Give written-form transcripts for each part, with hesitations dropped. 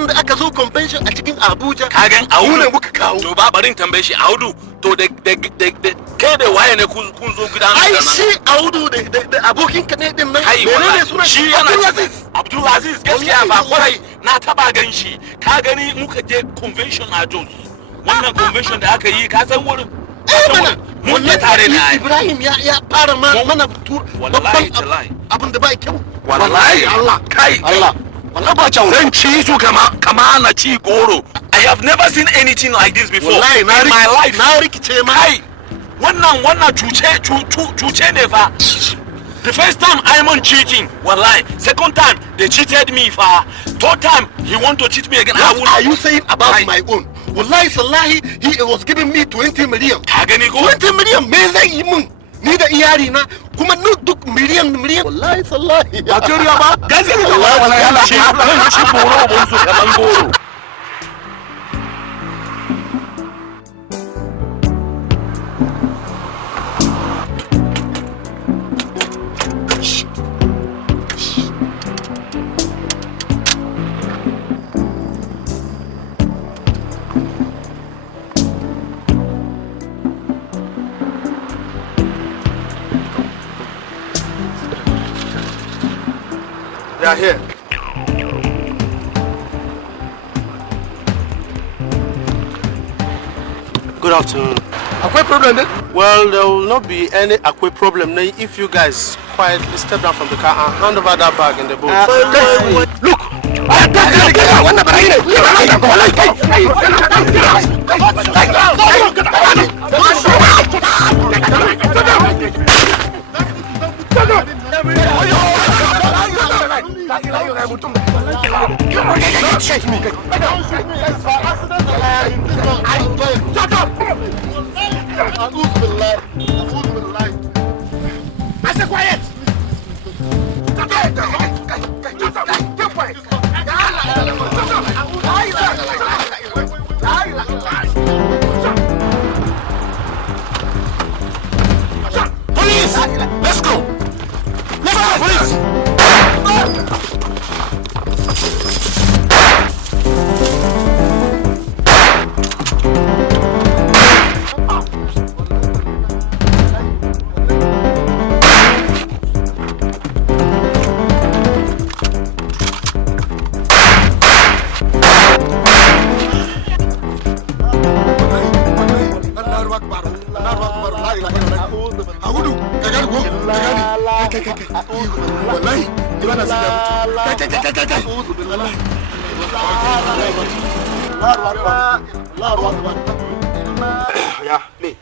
nan da aka zo convention a cikin Abuja. Kagan Audu ne muka kawo. To ba barin tambaye shi Audu to da kai da waye ne kun zo gidan nan. Ai shi Audu da abokin ka ne din nan. Menene sunan shi? Abdulaziz gaskiya ba kwarai na taba gan shi. Ka gani muka je convention a Jos. Wannan convention da aka yi ka san wurin? Mun je tare ne. Ibrahim ya fara mana tur. Wallahi tallahi. Abin da ba kyau. Wallahi Allah kai Allah. Wallahi ba kyau. Zan ci su kama na ci goro. I have never seen anything like this before in my life. Na rikice ma. Kai wannan cuce ne fa. The first time I'm on cheating, wallahi. Second time they cheated me fa. Third time he want to cheat me again. What are you saying about my own? Wallahi sallahi he was giving me 20 million. Ka gani ko? 20 million me zai yi mun? Ni da iyali na kuma duk miliyan. Wallahi sallahi. Ba juriya ba. Gazi ne wallahi Allah shi boro mun su kaman goro. They are here. Good afternoon. Akwe problem then? Well, there will not be any Akwe problem if you guys quietly step down from the car and hand over that bag in the boat. Look! I said quiet! Police! Let's go! Let's go, police! Yeah, play.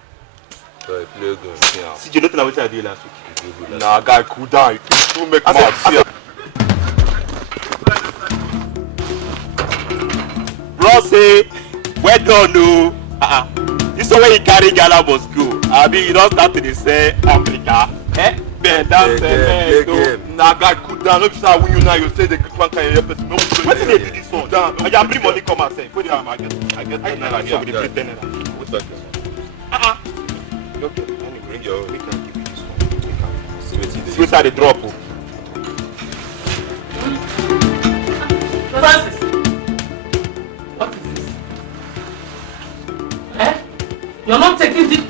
Play good. See, you know what I did last week? Nah, guy, cool down. You make mad. Bro, say, well done, no. This is where you carry Ghana must go. I mean, you don't start to say Africa. Ben, that's nah, guy, cool down. Look, sir, when you now you say the good one can help us. No, what did they do this one? I bring money come and say, put it on. I get somebody pretending. Okay, bring your. We can give you this one. See what the drop. Francis, what is this? You're not taking this.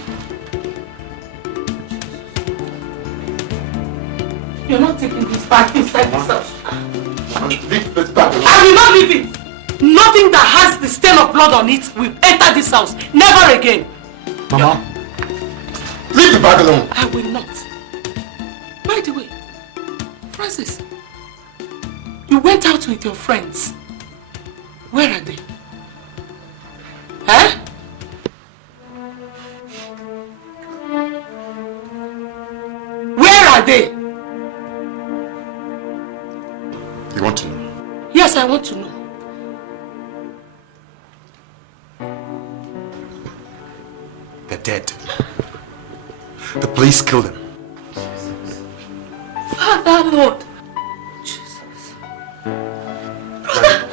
You're not taking this back inside this house. Leave this back. I will not leave it. Nothing that has the stain of blood on it will enter this house. Never again. Mama, leave the bag alone. I will not. By the way, Francis, you went out with your friends. Where are they? Where are they? You want to know? Yes, I want to know. They're dead. The police killed them. Father, Lord. Jesus. Brother.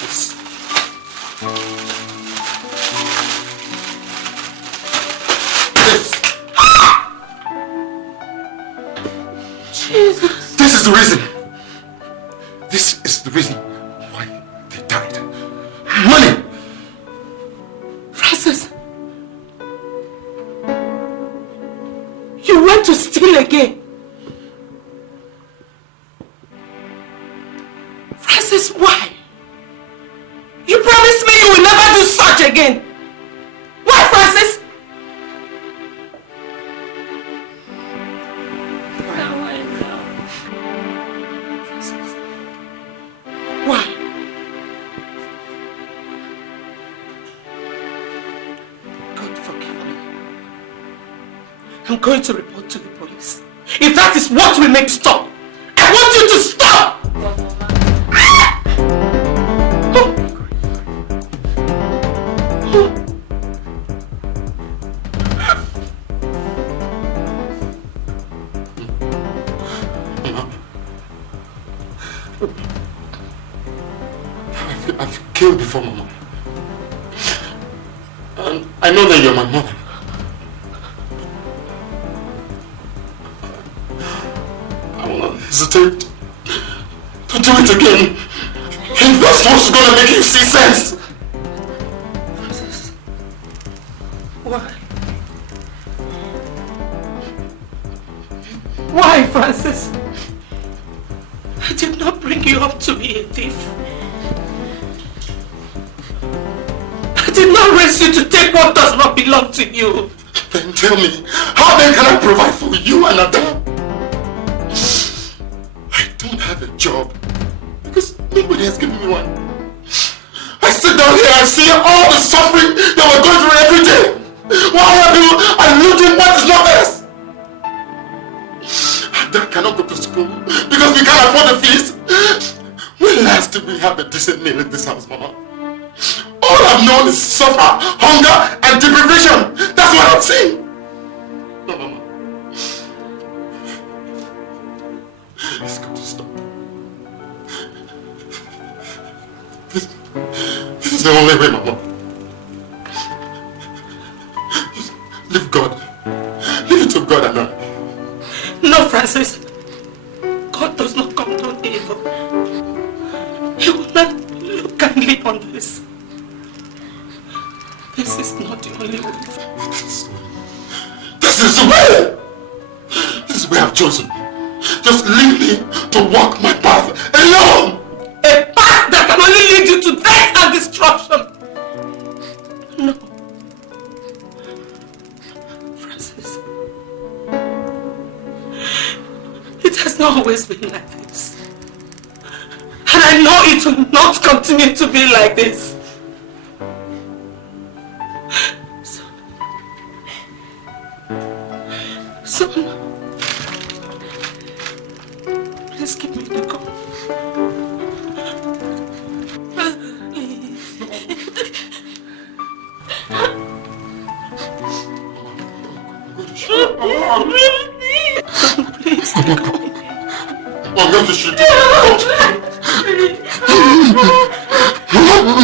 Jesus. Jesus. This is the reason. This is the reason why they died. Money! Francis. You went to steal again. Francis, why? You promised me you will never do such again. Why, Francis? Now I know. Francis. Why? God forgive me. I'm going to report to the police. If that is what will make you stop, I want you to stop! I've killed before, Mama. And I know that you're my mother. I will not hesitate to do it again. If that's what's gonna make you see sense. Francis, why? Why, Francis? I did not bring you up to be a thief. I did not raise you to take what does not belong to you. Then tell me, how then can I provide for you and Adam? I don't have a job because nobody has given me one. I sit down here and see all the suffering that we're going through every day. While other people are looting what is not theirs. Adam cannot go to school because we can't afford the fees. When last did we have a decent meal in this house, Mama? All I've known is suffer, hunger, and deprivation. That's what I've seen. No, Mama. It's got to stop. This is the only way, Mama. Just leave God. Leave it to God and I. No, Francis. God does not condone evil. He will not look kindly on this. This is not the only way. This is the way! This is the way I've chosen. Just leave me to walk my path alone! A path that can only lead you to death and destruction! No. Francis. It has not always been like this. And I know it will not continue to be like this. So, please give me the gun. Please. Please, the gun. I'm going to shoot you. Mama,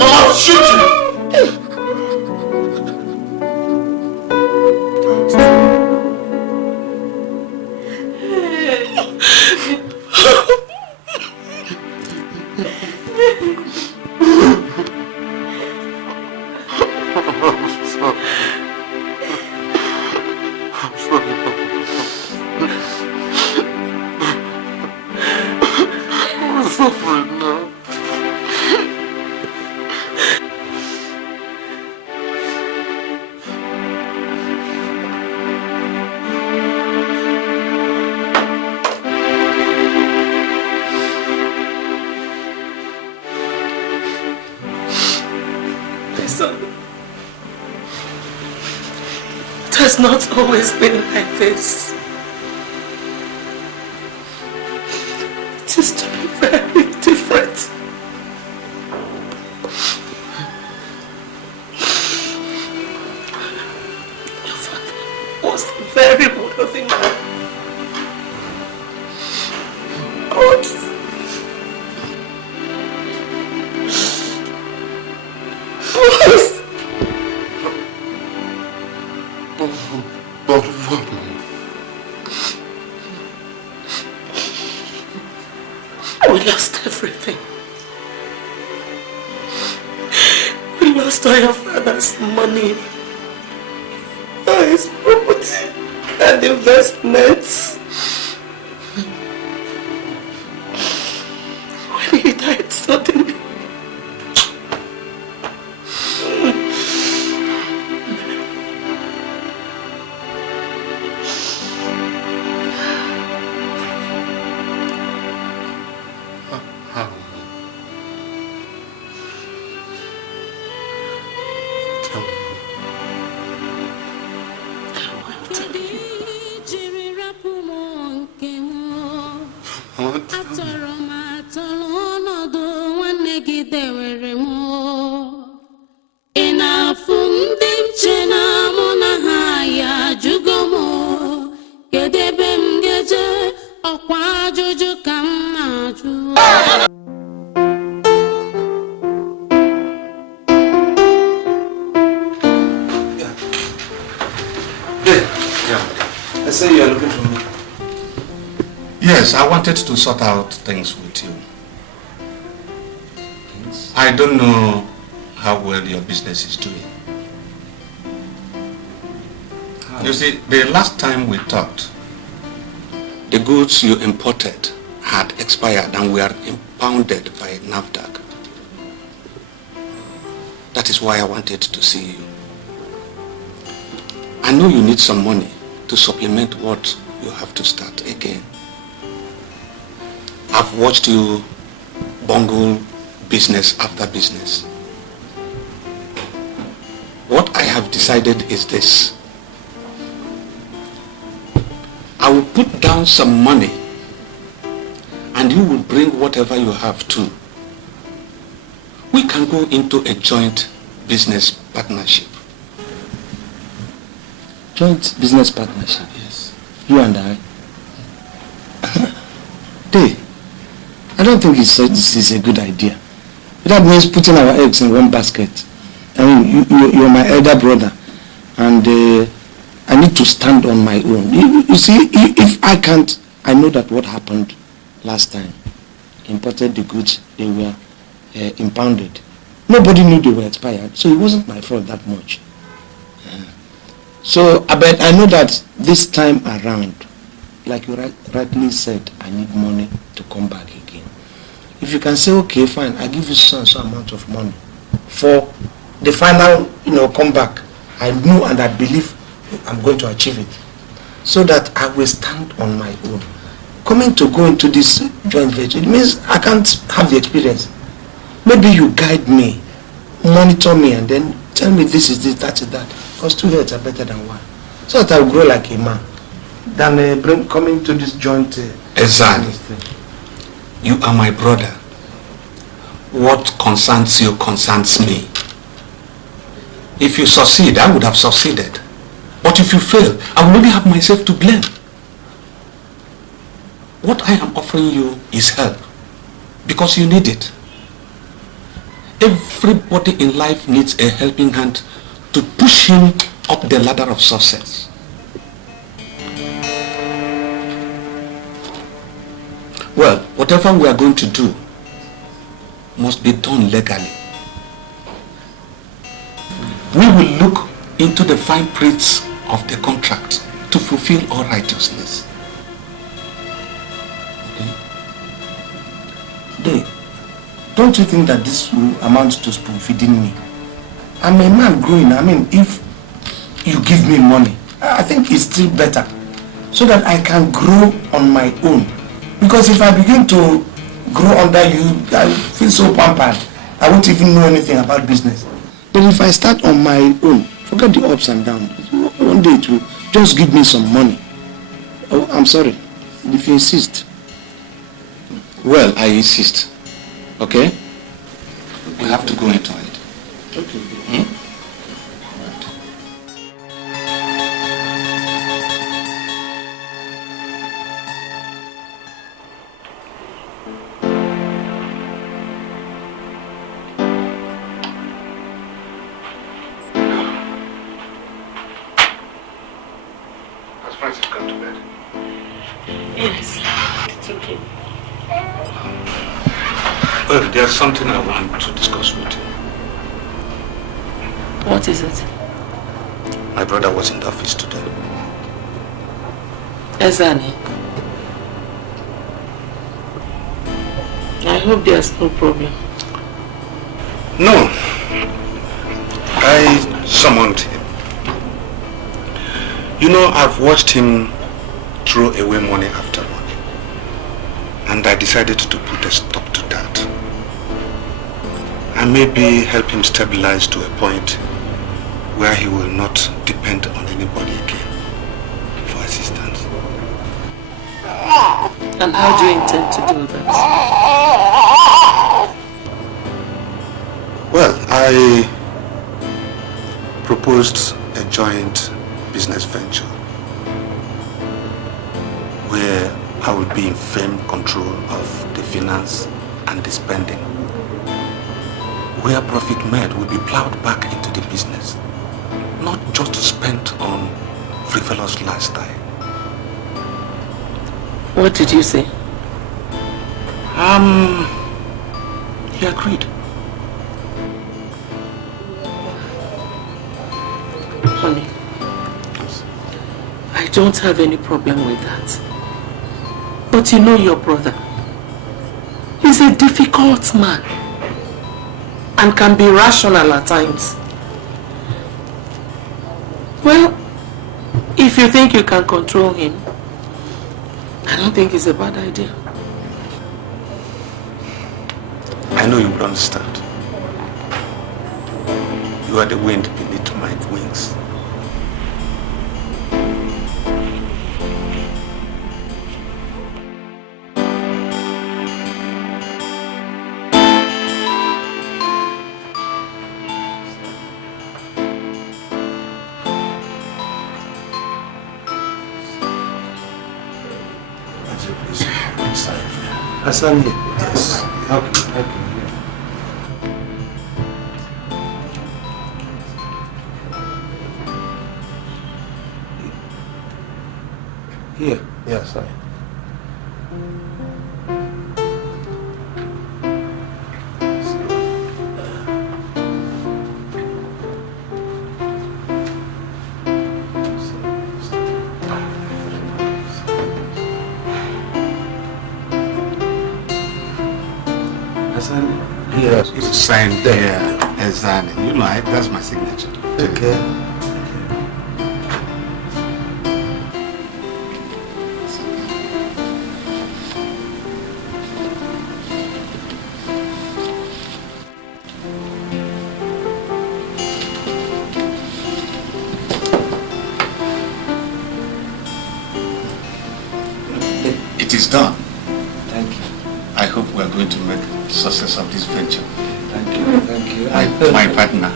I'll shoot you. It has not always been like this. It is to be very different. Your father was a very wealthy man. We lost everything. We lost all your father's money, all his property and investments. When he died suddenly, Yes, I wanted to sort out things with you. I don't know how well your business is doing. You see, the last time we talked, the goods you imported had expired and were impounded by NAFDAC. That is why I wanted to see you. I know you need some money to supplement what you have to start again. I've watched you bungle business after business. What I have decided is this. I will put down some money and you will bring whatever you have too. We can go into a joint business partnership. Joint business partnership? Yes. You and I? Hey, I don't think this is a good idea. That means putting our eggs in one basket. I mean, you're my elder brother, and I need to stand on my own. You see, if I can't, I know that what happened last time, imported the goods, they were impounded. Nobody knew they were expired, so it wasn't my fault that much. So, but I know that this time around, like you rightly said, I need money to come back again. If you can say, okay, fine, I give you some amount of money for the final, comeback, I know and I believe I'm going to achieve it, so that I will stand on my own. Coming to go into this joint venture, it means I can't have the experience. Maybe you guide me, monitor me, and then tell me this is this, that is that. Because two heads are better than one. So that I will grow like a man than coming to this joint. Exactly. You are my brother. What concerns you concerns me. If you succeed, I would have succeeded. But if you fail, I will only have myself to blame. What I am offering you is help. Because you need it. Everybody in life needs a helping hand to push him up the ladder of success. Well, whatever we are going to do must be done legally. We will look into the fine prints of the contract to fulfill all righteousness. Okay? Don't you think that this will amount to spoon feeding me? I'm a man growing. I mean, if you give me money, I think it's still better, so that I can grow on my own. Because if I begin to grow under you, I feel so pampered. I won't even know anything about business. But if I start on my own, forget the ups and downs. One day it will just give me some money. Oh, I'm sorry, if you insist. Well, I insist. Okay? We have to go into it. Okay. Has Francis gone to bed? Yes, it's okay. Well, there's something I want to discuss with you. What is it? My brother was in the office today. Ezeoun, I hope there's no problem. No. I summoned him. You know, I've watched him throw away money after money. And I decided to put a stop to that. And maybe help him stabilize to a point where he will not depend on anybody again for assistance. And how do you intend to do that? Well, I proposed a joint business venture where I will be in firm control of the finance and the spending. Where profit made will be plowed back into the business, not just spent on frivolous lifestyle. What did you say? He agreed. Honey, I don't have any problem with that. But you know your brother. He's a difficult man and can be rational at times. Well, if you think you can control him, I don't think it's a bad idea. I know you would understand. You are the wind beneath my wings. Hassan here. Yes. Okay. Here. Yes, sorry. Yes. It's signed there, Ezeoun. You know, that's my signature. Okay. It is done. Thank you. I hope we are going to make success of this venture. Thank you. Thank you. My partner.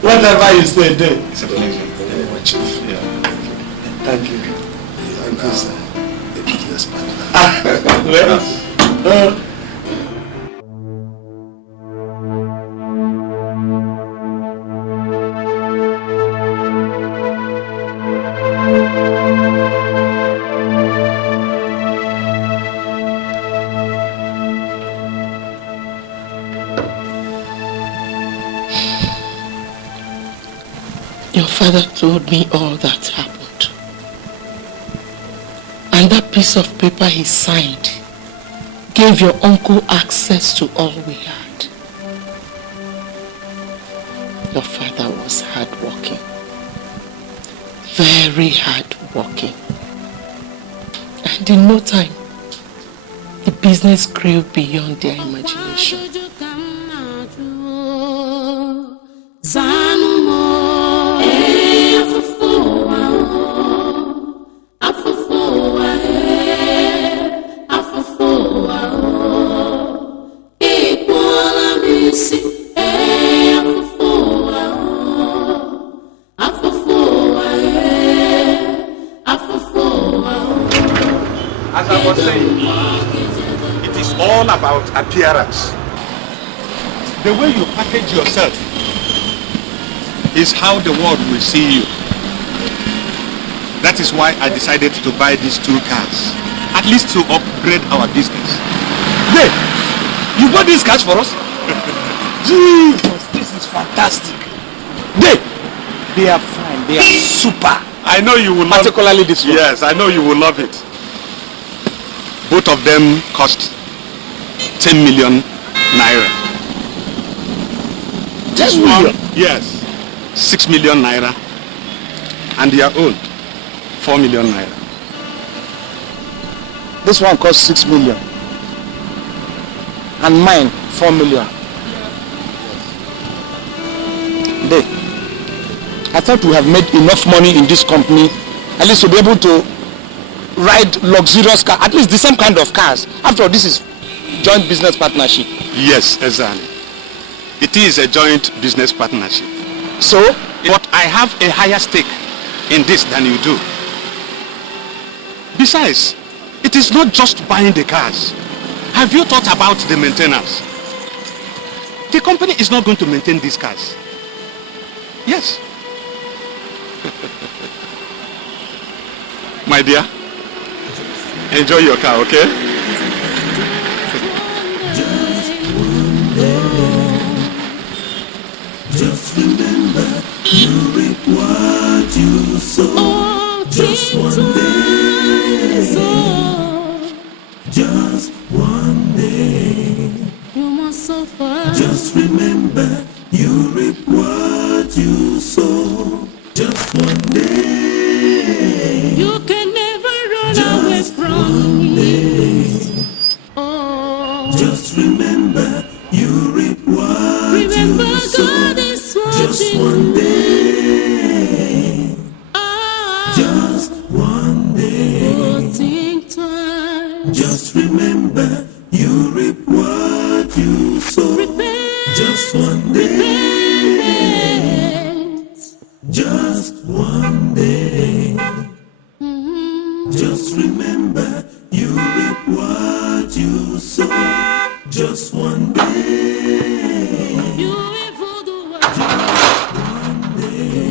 Whatever you say, Dave. It's a pleasure. Very much. Yeah. Thank you. Thank you, sir. A business partner. Your father told me all that happened. And that piece of paper he signed gave your uncle access to all we had. Your father was hardworking. Very hardworking. And in no time, the business grew beyond their imagination. As I was saying, it is all about appearance. The way you package yourself is how the world will see you. That That is why I decided to buy these 2 cars. At least to upgrade our business. Hey, you bought these cars for us? Jesus, this is fantastic. They are fine. They are super. I know you will love it. Particularly this one. Yes, I know you will love it. Both of them cost 10 million naira. 10 million? Yes, 6 million naira. And their own, 4 million naira. This one costs 6 million. And mine, 4 million. I thought we have made enough money in this company at least to be able to ride luxurious cars, at least the same kind of cars. After all, this is joint business partnership. Yes, exactly. It is a joint business partnership. So? But I have a higher stake in this than you do. Besides, it is not just buying the cars. Have you thought about the maintenance? The company is not going to maintain these cars. Yes. My dear, enjoy your car, okay? Just remember, you reap what you sow. Just one day. Just one day. You must suffer. Just remember, you reap what you sow. Just one day. You can never run away from me. Oh. Just remember, you reap what you sow. Just one day. Just one day. Think twice. Just remember, you reap what you sow. Just one day. Just one day. Just remember, you reap what you sow. Just one day. You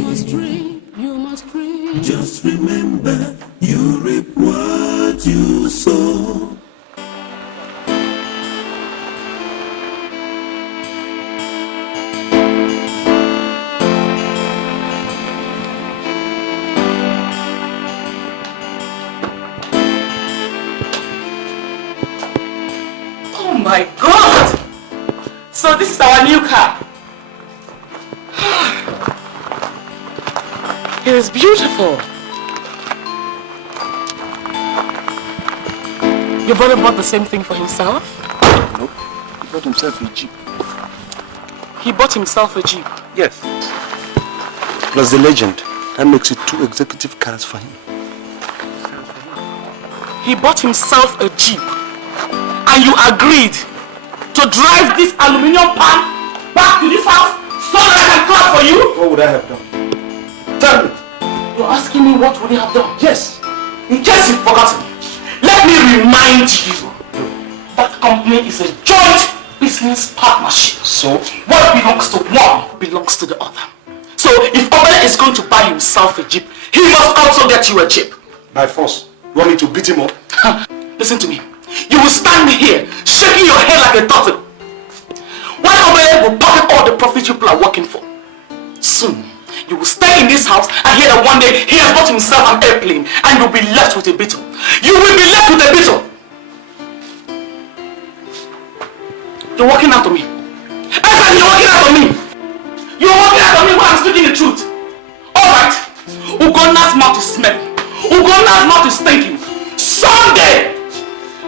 must dream, you must dream. Just remember, you reap what you sow. Oh my God! So this is our new car. It is beautiful. Your brother bought the same thing for himself? Nope. He bought himself a Jeep. He bought himself a Jeep? Yes. Plus the legend. That makes it 2 executive cars for him. He bought himself a Jeep. And you agreed to drive this aluminum pan back to this house so that I can clap for you? What would I have done? Tell me. You're asking me what would you have done? Yes. In case you've forgotten, let me remind you that company is a joint business partnership. So? What belongs to one belongs to the other. So if Owoh is going to buy himself a Jeep, he must also get you a Jeep. By force? You want me to beat him up? Listen to me. You will stand here shaking your head like a turtle while Owoh will pocket all the profits people are working for. Soon, you will stay in this house and hear that one day he has bought himself an airplane and you'll be left with a beetle. You will be left with a beetle. You're walking out to me. Ezeoun, you're walking out to me. You're walking out to me when I'm speaking the truth. Alright. Ugonna's mouth is smelling. Ugonna's mouth is stinking. Someday,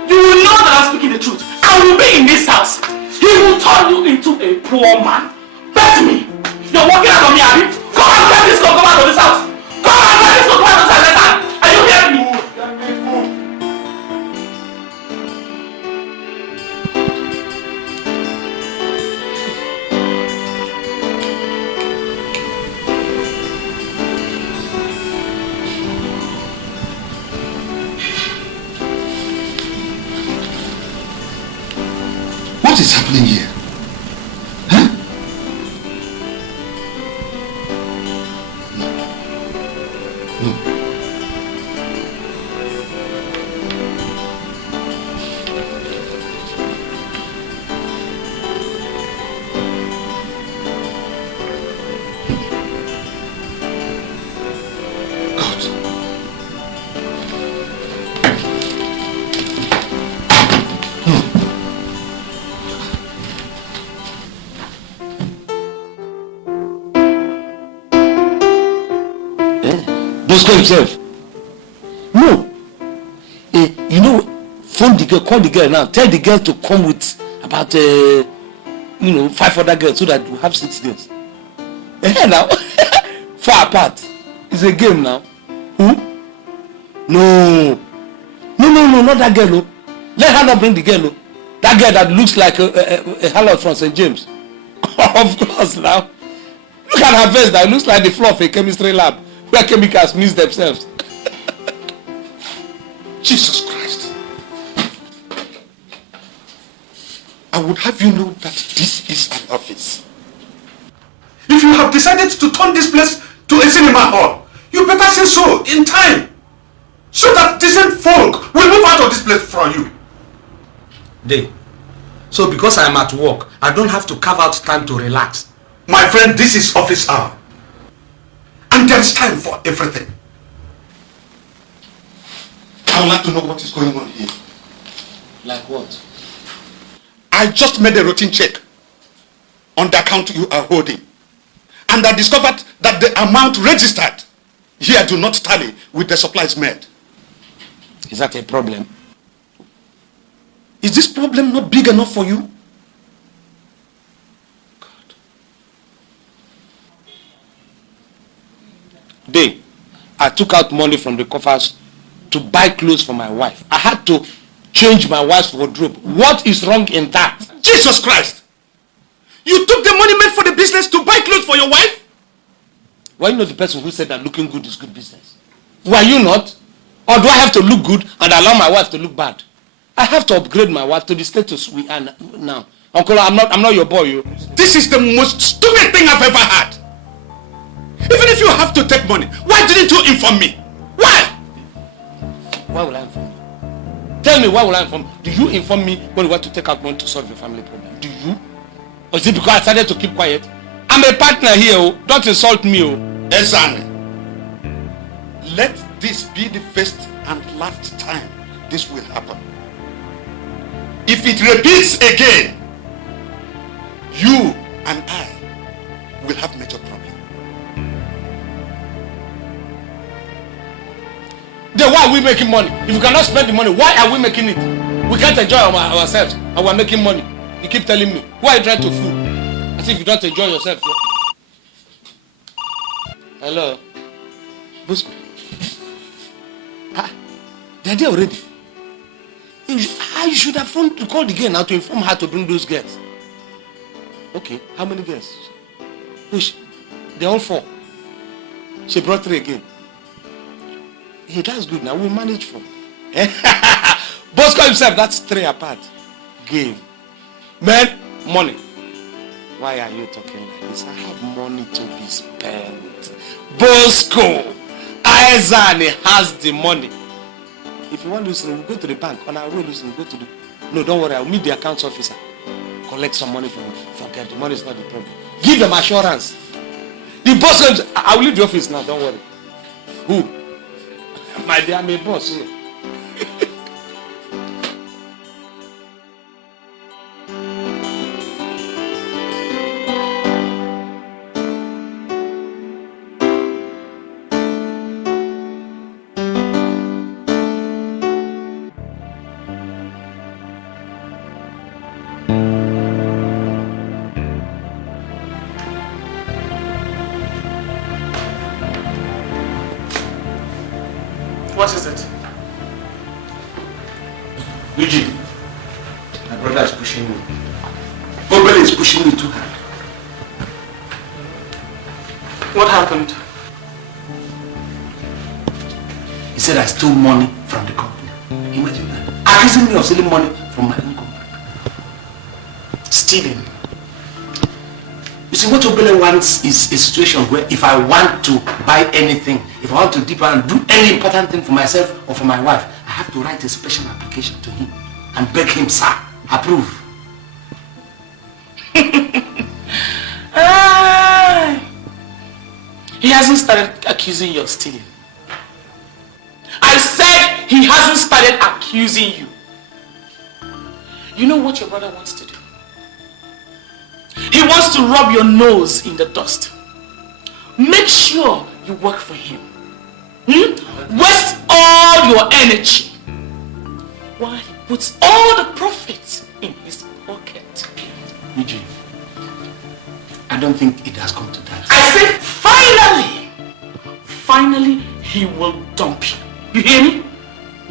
you will know that I'm speaking the truth. I will be in this house. He will turn you into a poor man. Bet me. You're walking out on me, Abby. Come and grab this gun, come out of this house. Come and grab this gun, come out of this house. Are you hearing me? What is happening here? Huh? No. Bosco himself. No. You know, phone the girl, call the girl now. Tell the girl to come with about 5 other girls so that we have 6 girls. Now, far apart. It's a game now. Who? No, not that girl. Oh. Let her not bring the girl. Oh. That girl that looks like a harlot from St. James. Of course now. Look at her face now. It looks like the floor of a chemistry lab where chemicals mix themselves. Jesus Christ. I would have you know that this is an office. If you have decided to turn this place to a cinema hall, you better say so in time, so that decent folk will move out of this place from you. Day. So because I'm at work, I don't have to carve out time to relax. My friend, this is office hour. And there is time for everything. I would like to know what is going on here. Like what? I just made a routine check on the account you are holding. And I discovered that the amount registered here do not tally with the supplies made. Is that a problem? Is this problem not big enough for you? God. Day, I took out money from the coffers to buy clothes for my wife. I had to change my wife's wardrobe. What is wrong in that? Jesus Christ! You took the money meant for the business to buy clothes for your wife? Were you not the person who said that looking good is good business? Were you not? Or do I have to look good and allow my wife to look bad? I have to upgrade my wife to the status we are now. Uncle, I'm not your boy. You. This is the most stupid thing I've ever had. Even if you have to take money, why didn't you inform me? Why? Why will I inform you? Tell me, why will I inform you? Do you inform me when you want to take out money to solve your family problem? Do you? Or is it because I started to keep quiet? I'm a partner here. Oh. Don't insult me. Oh. Ezeoun, let this be the first and last time this will happen. If it repeats again, you and I will have major problem. Then why are we making money? If we cannot spend the money, why are we making it? We can't enjoy ourselves and we're making money. You keep telling me. Who are you trying to fool? As if you don't enjoy yourself. Yeah? Hello? Bosco. They're there already. You should have called the girl now to inform her to bring those girls. Okay, how many girls? They're all 4. She brought 3 again. Hey, that's good now. We'll manage 4. Bosco himself, that's 3 apart. Game. Man, money. Why are you talking like this? I have money to be spent. Bosco, Ezeoun has the money. If you want to listen, we'll go to the bank. On our way, listen, we'll go to the... No, don't worry. I'll meet the accounts officer. Collect some money from him. Forget, the money is not the problem. Give them assurance. The boss comes... I will leave the office now, don't worry. Who? My dear, I'm a boss, you know. What is it? Eugene, my brother is pushing me. Obele is pushing me too hard. What happened? He said I stole money from the company. Imagine that. Accusing me of stealing money from my own company. Stealing? You see, what Obele wants is a situation where if I want to buy anything, if I want to dip and do any important thing for myself or for my wife, I have to write a special application to him and beg him, sir, approve. He hasn't started accusing you of stealing. I said he hasn't started accusing you. You know what your brother wants to do? He wants to rub your nose in the dust. Make sure you work for him. waste all your energy while he puts all the profits in his pocket. Miji, I don't think it has come to that. I said finally he will dump you. You hear me?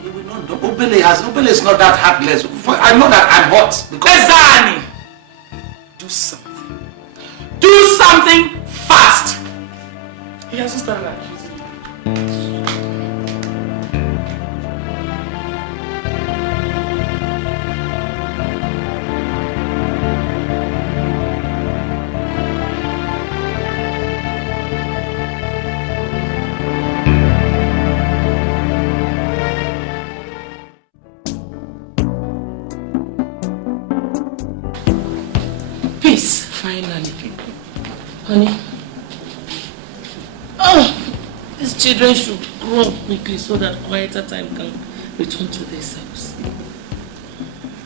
He will not dump. Obele is not that heartless. I know that I'm hot. Ezani, do something. Do something fast. He hasn't started accusing you. Peace, finally. Honey. Oh, these children should grow up quickly so that quieter time can return to this house.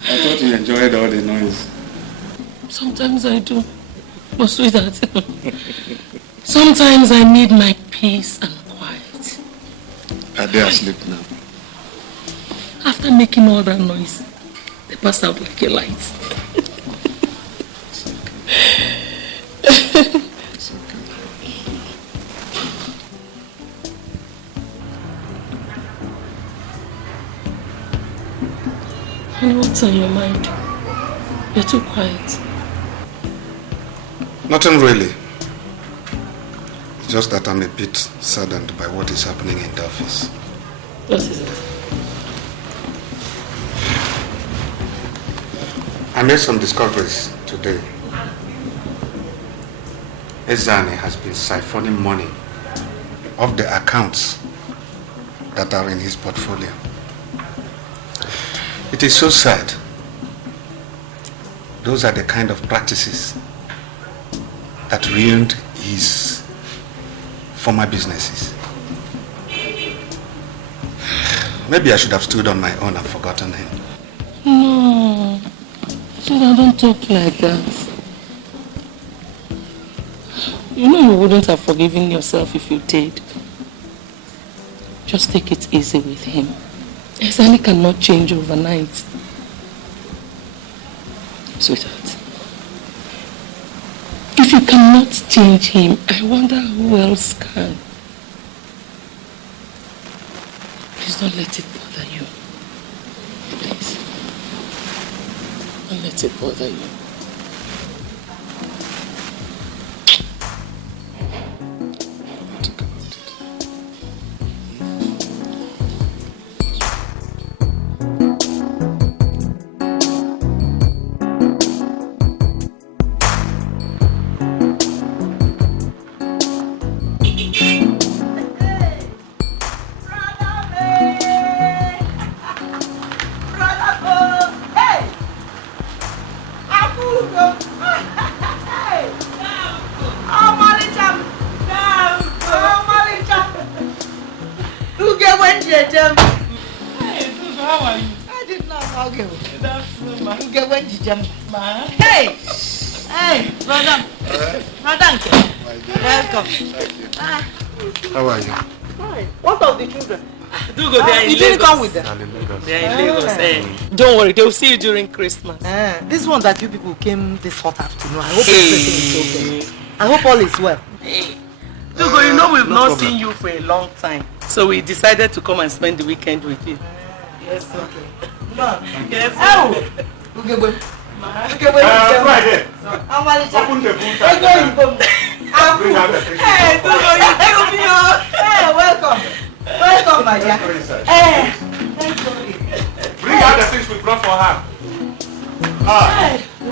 I thought you enjoyed all the noise. Sometimes I do. But sweetheart, sometimes I need my peace and quiet. Are they asleep now? After making all that noise, they pass out like a light. It's okay. Honey, what's on your mind? You're too quiet. Nothing really. It's just that I'm a bit saddened by what is happening in the office. What is it? I made some discoveries today. Ezeoun has been siphoning money off the accounts that are in his portfolio. It is so sad. Those are the kind of practices that ruined his former businesses. Maybe I should have stood on my own and forgotten him. No. Sweetheart, don't talk like that. You know you wouldn't have forgiven yourself if you did. Just take it easy with him. Ezeoun cannot change overnight. Sweetheart, if you cannot change him, I wonder who else can. Please don't let it bother you. Please. Don't let it bother you. How are you? Fine. What of the children? Do go there in You didn't come with them? They are in Lagos. Don't worry, they will see you during Christmas. This one that you people came this hot afternoon. I hope everything is okay. I hope all is well. Dugo, you know we've not seen you for a long time. So we decided to come and spend the weekend with you. Yes, okay. Yes. Oh! Okay, wait. Right there. Open the boot. Hey, Dugo, you killed me. Hey, welcome. Welcome, my dear. Hey. Bring out the things we brought for her.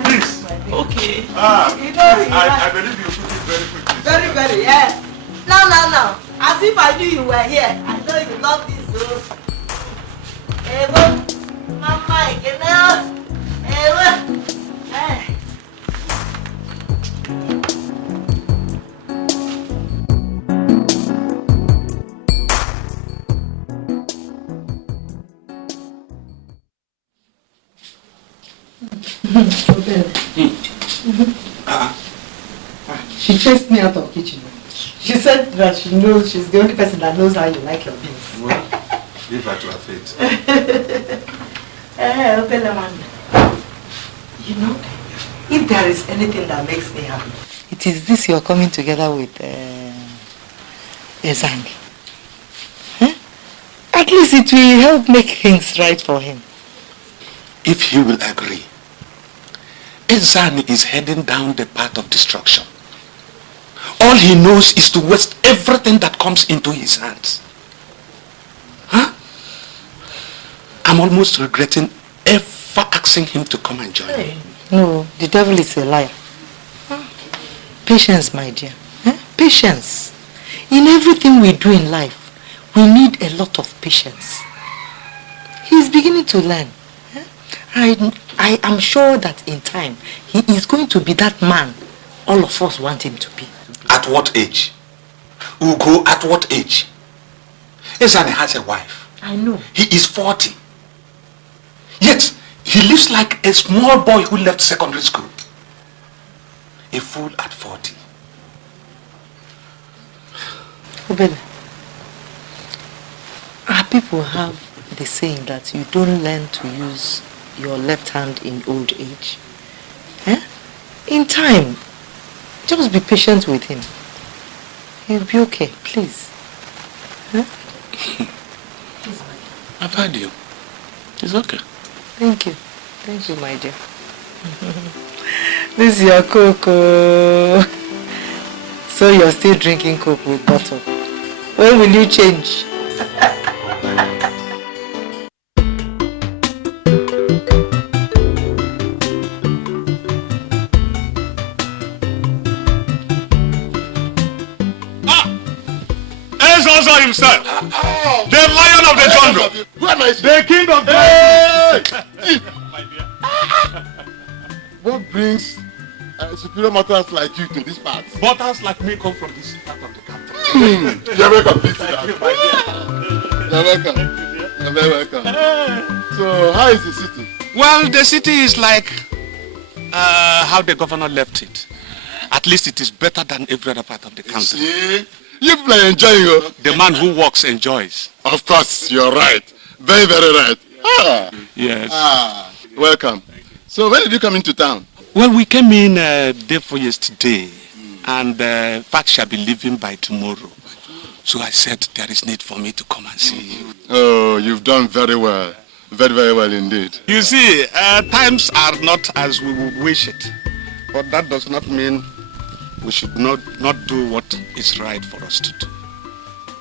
Please. Okay. You know, I believe you put it very quickly. Very, very, yeah. No. As if I knew you were here. I know you love this, so. Hey, Mama, you know. Hey, She chased me out of the kitchen. She said said that she knows she's the only person that knows how you like your beans. Well, leave her to her fate. You know, if there is anything that makes me happy, it is this you're coming together with Ezeoun. Huh? At least it will help make things right for him. If he will agree, Ezeoun is heading down the path of destruction. All he knows is to waste everything that comes into his hands. Huh? I'm almost regretting ever asking him to come and join me. No, the devil is a liar. Patience, my dear. Patience. In everything we do in life, we need a lot of patience. He's beginning to learn. I am sure that in time, he is going to be that man all of us want him to be. At what age? Ugo, at what age? Ezeoun has a wife. I know. He is 40. Yet, he lives like a small boy who left secondary school. A fool at 40. Obele, our people have the saying that you don't learn to use your left hand in old age. In time, just be patient with him. He'll be okay, please. I've heard you. It's okay. Thank you. Thank you, my dear. This is your cocoa. So you're still drinking coke with bottle. When will you change? Ezeoun himself, the lion of the jungle, the king of the What brings superior mortals like you to this part? Mortals like me come from this part of the country. You're welcome, please. Thank you, my dear. You're welcome. You're very welcome. So, how is the city? Well, the city is like how the governor left it. At least it is better than every other part of the country. See? You people are enjoying it. The man who works enjoys. Of course, you're right. Very, very right. Yes. Welcome. So, when did you come into town? Well, we came in day for yesterday, and Fat shall be leaving by tomorrow. So I said there is need for me to come and see you. Oh, you've done very well. Very, very well indeed. You see, times are not as we would wish it. But that does not mean we should not do what is right for us to do.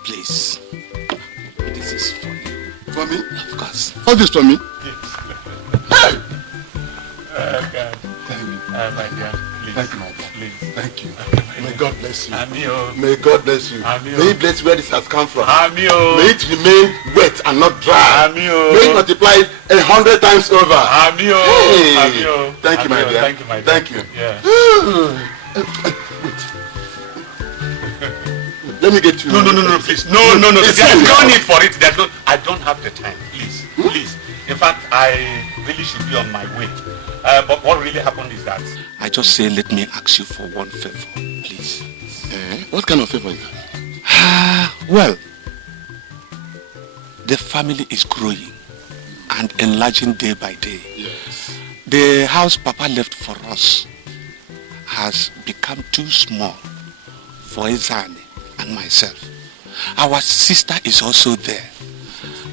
Please, this is for you. For me? Of course. All this for me? Yes. Hey! God. Thank you. My dear, please. Thank you, my dear. Please. Thank you. May God bless you. Amio. May God bless you. Amio. May He bless where this has come from. Amio. May it remain wet and not dry. Amio. May it multiply 100 times over. Amio. Hey. Amio. Thank you, my dear. Thank you, my dear. Thank you. Yeah. Wait. Let me get you. No, please. No. There's no need for it. I don't have the time. Please. Please. In fact, I really should be on my way. But what really happened is that I just say, let me ask you for one favor, please. What kind of favor is that? Well, the family is growing and enlarging day by day. Yes. The house Papa left for us has become too small for Ezeoun and myself. Our sister is also there.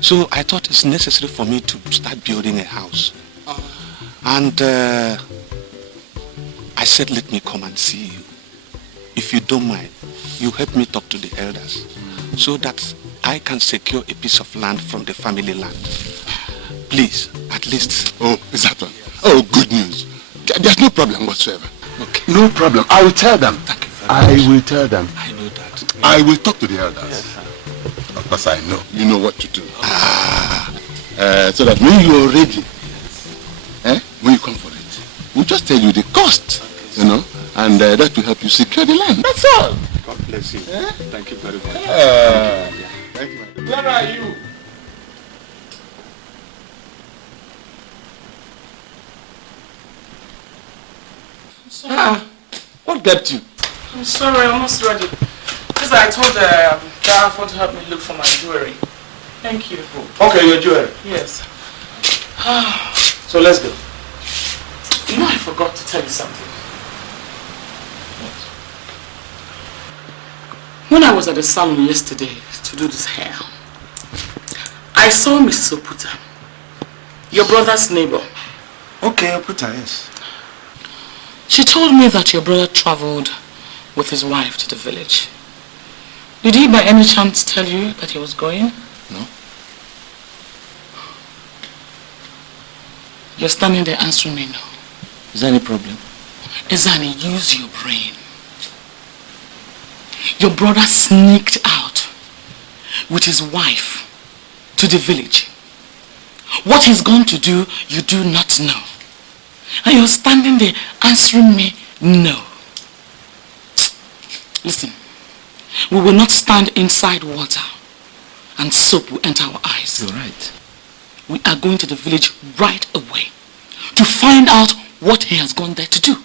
So I thought it's necessary for me to start building a house. And I said, let me come and see you. If you don't mind, you help me talk to the elders so that I can secure a piece of land from the family land. Please, at least. Oh, is that one? Oh, good news. There's no problem whatsoever. Okay. No problem. I will tell them. Thank you very much. I will tell them. I know that. I will talk to the elders. Yes, sir. Of course, I know. You know what to do. So that when you are ready, when you come for it, we'll just tell you the cost, you know, and that will help you secure the land. That's all. God bless you. Thank you very much. Thank you, man. Where are you? What kept you? I'm sorry, I'm almost ready. Because Yes, I told Dad to help me look for my jewelry. Thank you. Okay, your jewelry. Yes. So let's go. You know, I forgot to tell you something. When I was at the salon yesterday to do this hair, I saw Mrs. Oputa, your brother's neighbor. Okay, Oputa, yes. She told me that your brother traveled with his wife to the village. Did he by any chance tell you that he was going? No. You're standing there answering me no. Is there any problem? Ezani, use your brain. Your brother sneaked out with his wife to the village. What he's going to do, you do not know. And you're standing there answering me no. Listen, we will not stand inside water and soap will enter our eyes. You're right. We are going to the village right away to find out what he has gone there to do.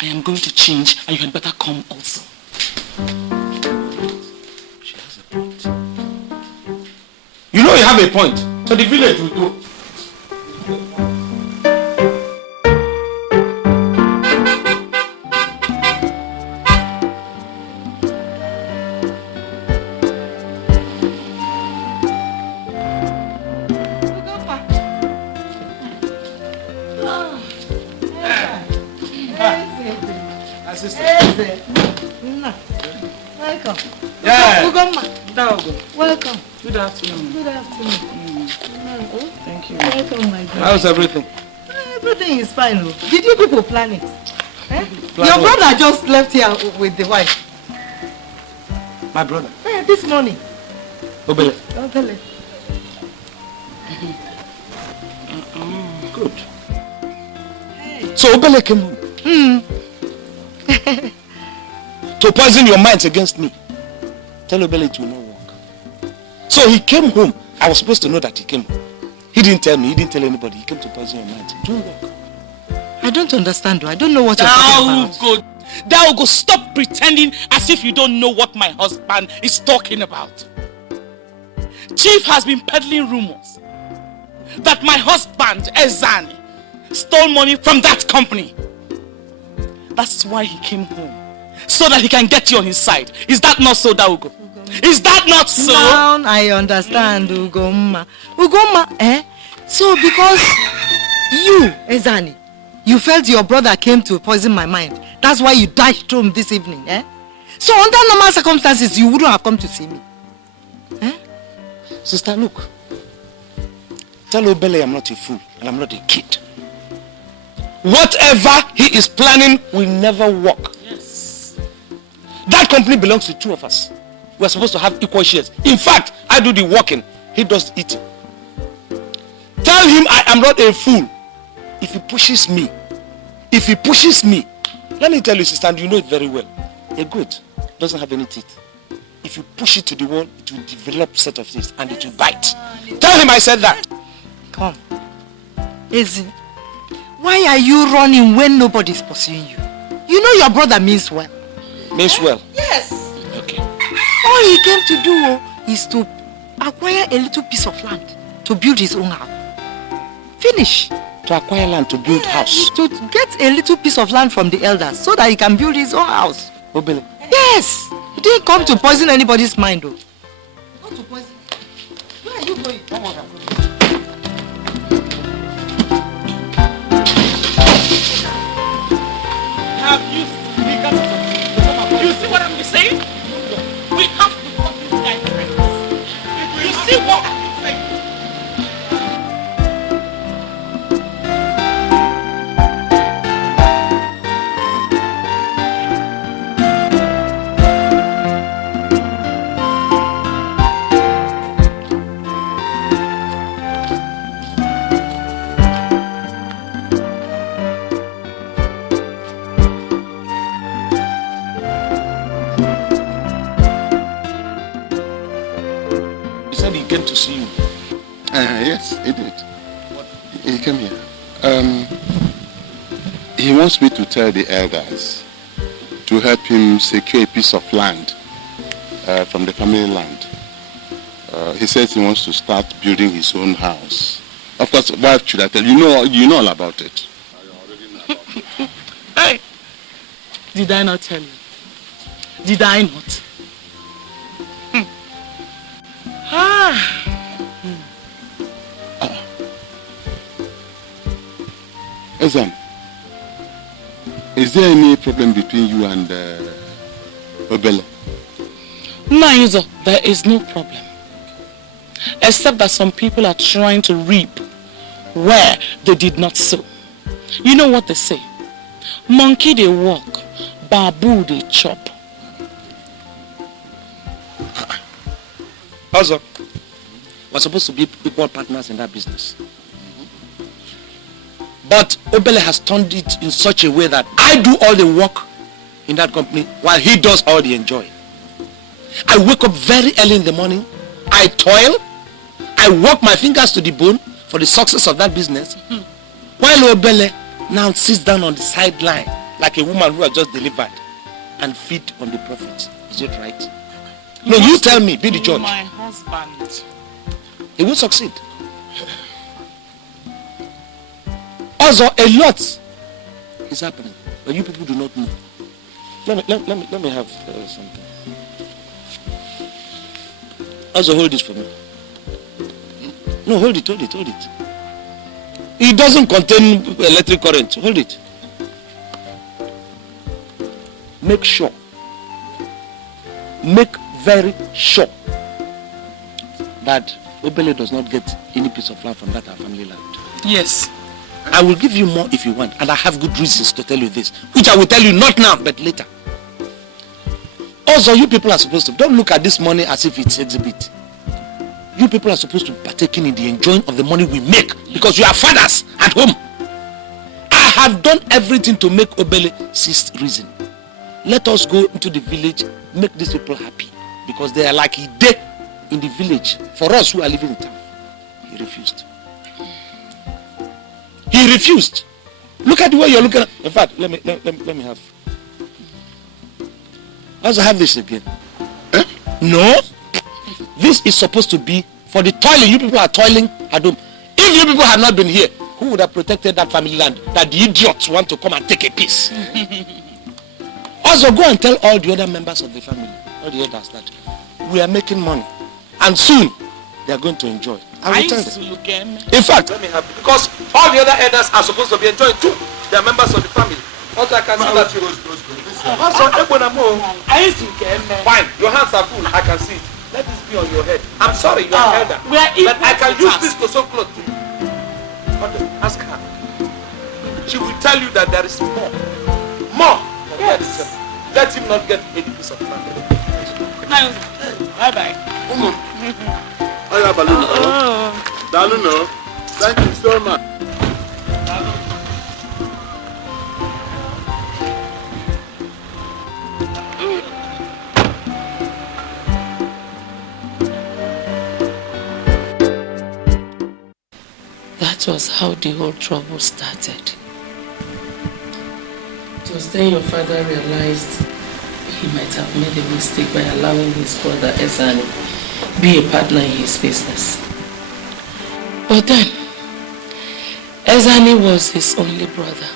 I am going to change and you had better come also. She has a point. You know you have a point. So the village will go. Welcome. Yeah. Welcome. Good afternoon. Good afternoon. Thank you. Welcome, my dear. How's everything? Everything is fine. Oh. Did you people plan it? Eh? Plan Your what? brother just left here with the wife. My brother. This morning. Obele. Obele. Good. So Obele came home. To poison your minds against me. Tell Obele it will not work. So he came home. I was supposed to know that he came home. He didn't tell me. He didn't tell anybody. He came to poison your minds. It won't work. I don't understand. I don't know what you're talking about. Thou go stop pretending as if you don't know what my husband is talking about. Chief has been peddling rumors that my husband, Ezeoun, stole money from that company. That's why he came home. So that he can get you on his side. Is that not so, Daugo? Is that not so? Now I understand, Ugoma. Ugoma, eh? So because you, Ezani, you felt your brother came to poison my mind. That's why you dashed home this evening, eh? So under normal circumstances, you wouldn't have come to see me. Eh? Sister, look. Tell Obele I'm not a fool and I'm not a kid. Whatever he is planning will never work. Yes. That company belongs to two of us. We are supposed to have equal shares. In fact, I do the working. He does the eating. Tell him I am not a fool. If he pushes me, let me tell you, sister, and you know it very well. A goat doesn't have any teeth. If you push it to the wall, it will develop a set of teeth and it will bite. Tell him I said that. Come. Ezi, why are you running when nobody's pursuing you? You know your brother means well. Means well? Yes. Okay. All he came to do is to acquire a little piece of land to build his own house. Finish. To acquire land to build house. To get a little piece of land from the elders so that he can build his own house. Obele. Yes. He didn't come to poison anybody's mind though. Not to poison. Where are you going? Come on. Have you see what I'm saying? We have to cut this guy's friends. You see what I'm saying? To see you. Yes, he did. He came here. He wants me to tell the elders to help him secure a piece of land from the family land. He says he wants to start building his own house. Of course, why should I tell you? You know all about it. Hey, did I not tell you? Did I not? Ezeoun, is there any problem between you and Obele? No, Yuzo, there is no problem. Except that some people are trying to reap where they did not sow. You know what they say? Monkey they walk, babu they chop. Also, we're supposed to be equal partners in that business. But Obele has turned it in such a way that I do all the work in that company while he does all the enjoy. I wake up very early in the morning. I toil. I work my fingers to the bone for the success of that business. While Obele now sits down on the sideline like a woman who has just delivered and feed on the profits. Is it right? No, you tell me, be the judge. My husband. He will succeed. Also, a lot is happening, but you people do not know. Let me have something. Also, hold this for me. No, hold it. It doesn't contain electric current. Hold it. Make sure. Make very sure that Obele does not get any piece of land from that our family land. Yes. I will give you more if you want, and I have good reasons to tell you this, which I will tell you not now, but later. Also, you people are supposed to, don't look at this money as if it's exhibit. You people are supposed to partake in the enjoying of the money we make, because you are fathers at home. I have done everything to make Obele cease reason. Let us go into the village, make these people happy, because they are like a day in the village for us who are living in town. He refused. He refused. Look at the way you're looking at. In fact, let me have. Also have this again. No. This is supposed to be for the toiling. You people are toiling at home. If you people had not been here, who would have protected that family land that the idiots want to come and take a piece? Also go and tell all the other members of the family, all the others, that we are making money. And soon they are going to enjoy. I will tell them. In fact, let me have it, because all the other elders are supposed to be enjoying too. They are members of the family. Also, I can see that. Also, fine, your hands are full. I can see it. Let this be on your head. I'm sorry, you're an elder. But I can use this to sew clothes too. Okay, ask her. She will tell you that there is more. More. Yes. Let him not get any piece of land. Bye-bye. Thank you so much. That was how the whole trouble started. It was then your father realized he might have made a mistake by allowing his brother Ezeoun be a partner in his business. But then, Ezeoun was his only brother.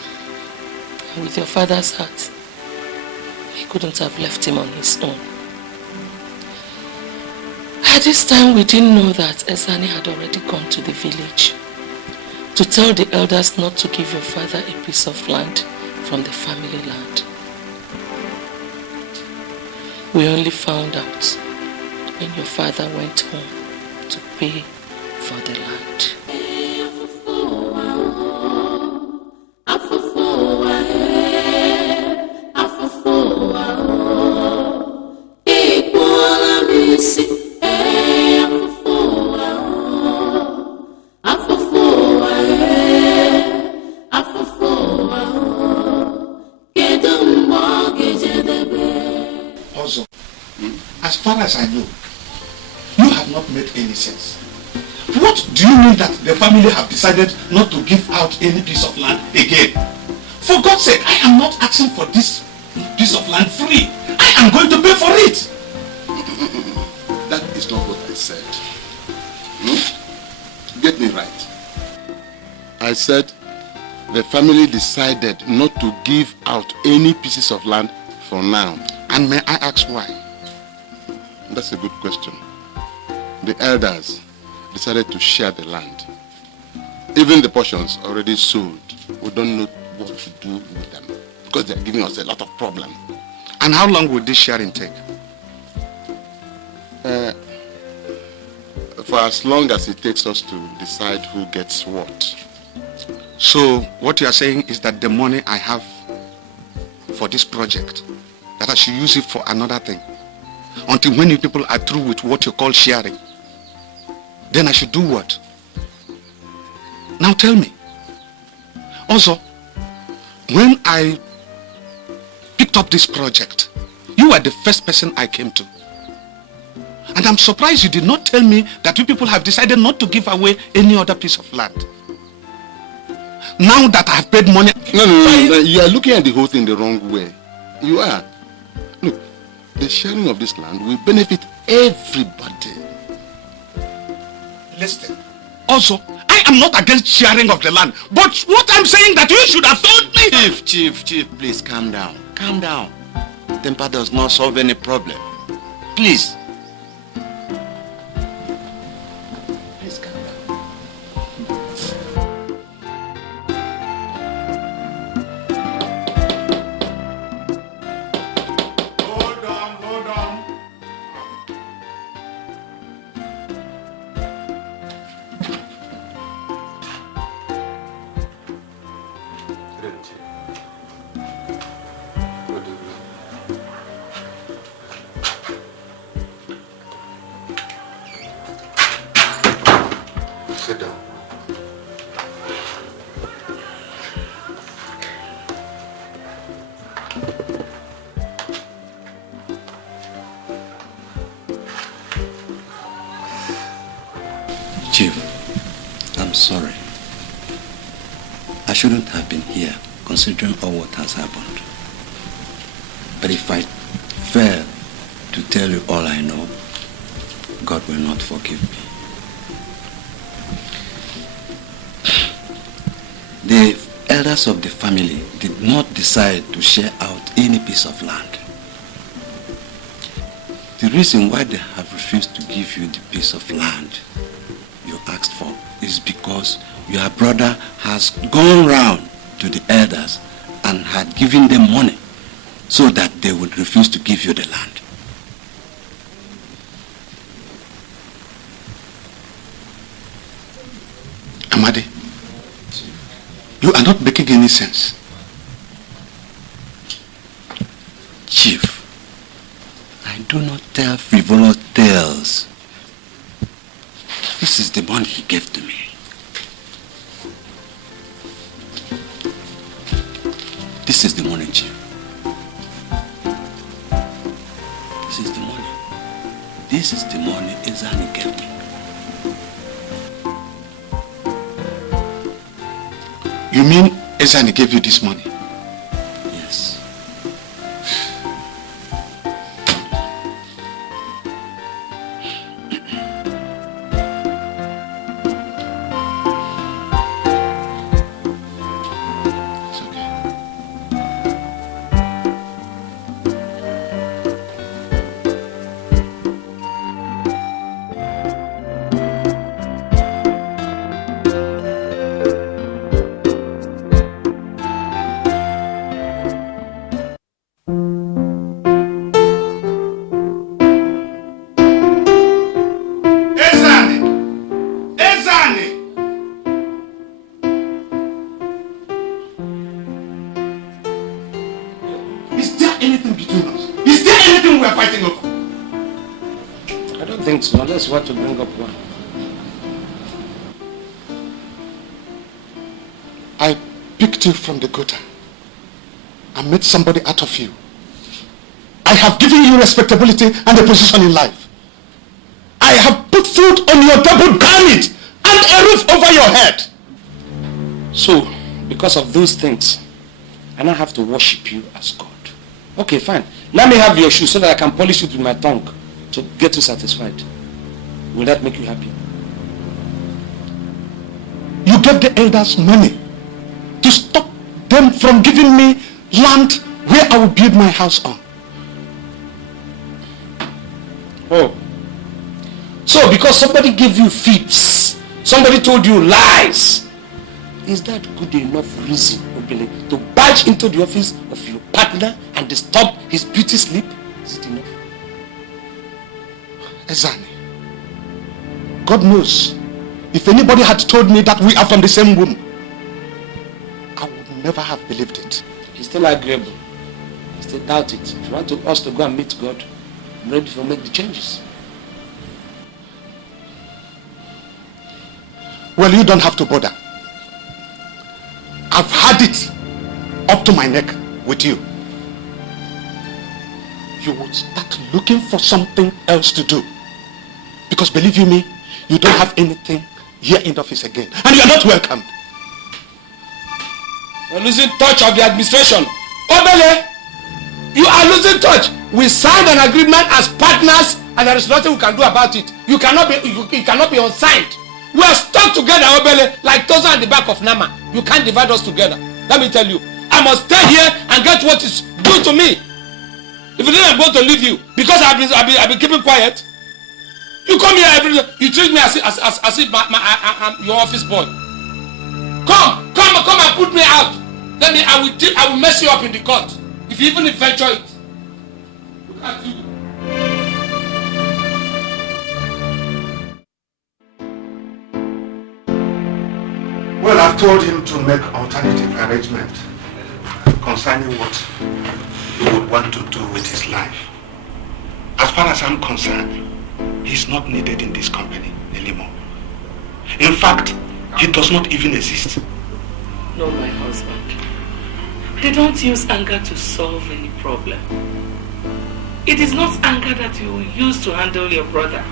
And with your father's heart, he couldn't have left him on his own. At this time, we didn't know that Ezeoun had already gone to the village to tell the elders not to give your father a piece of land from the family land. We only found out when your father went home to pay for the land. As far as I know, you have not made any sense. What do you mean that the family have decided not to give out any piece of land again? For God's sake, I am not asking for this piece of land free. I am going to pay for it. That is not what I said. Get me right. I said the family decided not to give out any pieces of land for now. And may I ask why? That's a good question. The elders decided to share the land. Even the portions already sold, we don't know what to do with them because they're giving us a lot of problem. And how long will this sharing take? For as long as it takes us to decide who gets what. So what you are saying is that the money I have for this project, that I should use it for another thing until when you people are through with what you call sharing. Then I should do what? Now tell me. Also, when I picked up this project, you were the first person I came to. And I'm surprised you did not tell me that you people have decided not to give away any other piece of land. Now that I have paid money... No, you are looking at the whole thing the wrong way. You are. Look, the sharing of this land will benefit everybody. Listen. Also, I am not against sharing of the land, but what I'm saying that you should have told me... Chief, please calm down. Calm down. Temper does not solve any problem. Please. Please calm down. Hold on. Sit down. Chief, I'm sorry. I shouldn't have been here considering all what has happened. But if I fail to tell you all I know, God will not forgive me. The elders of the family did not decide to share out any piece of land. The reason why they have refused to give you the piece of land you asked for is because your brother has gone round to the elders and had given them money so that they would refuse to give you the land. Amadi, you are not making any sense. Chief, I do not tell frivolous tales. This is the money he gave to me. This is the money, Chief. This is the money. This is the money Ezeoun gave me. You mean Ezeoun gave you this money? Yes. Unless you want to bring up one. I picked you from the gutter. I made somebody out of you. I have given you respectability and a position in life. I have put food on your table, garment, and a roof over your head. So, because of those things, I now have to worship you as God. Okay, fine. Let me have your shoe so that I can polish it with my tongue to get you satisfied. Will that make you happy? You gave the elders money to stop them from giving me land where I will build my house on. Oh. So because somebody gave you fibs, somebody told you lies, is that good enough reason, Obele, to barge into the office of your partner and disturb his beauty sleep? Is it enough? Ezani, God knows, if anybody had told me that we are from the same womb, I would never have believed it. He's still agreeable. I still doubt it. If you want us to go and meet God, I'm ready to make the changes. Well, you don't have to bother. I've had it up to my neck with you. You would start looking for something else to do. Because believe you me, you don't have anything here in the office again. And you are not welcome. You're losing touch of the administration. Obele, you are losing touch. We signed an agreement as partners and there is nothing we can do about it. You cannot be unsigned. We are stuck together, Obele, like Toza and the back of Nama. You can't divide us together. Let me tell you, I must stay here and get what is due to me. If you didn't, I'm going to leave you because I've been keeping quiet. You come here every day. You treat me as if I'm your office boy. Come and put me out. I will mess you up in the court. If you even venture it. Look at you. Well, I've told him to make alternative arrangement concerning what he would want to do with his life. As far as I'm concerned, he's not needed in this company anymore. In fact, he does not even exist. No, my husband. They don't use anger to solve any problem. It is not anger that you will use to handle your brother.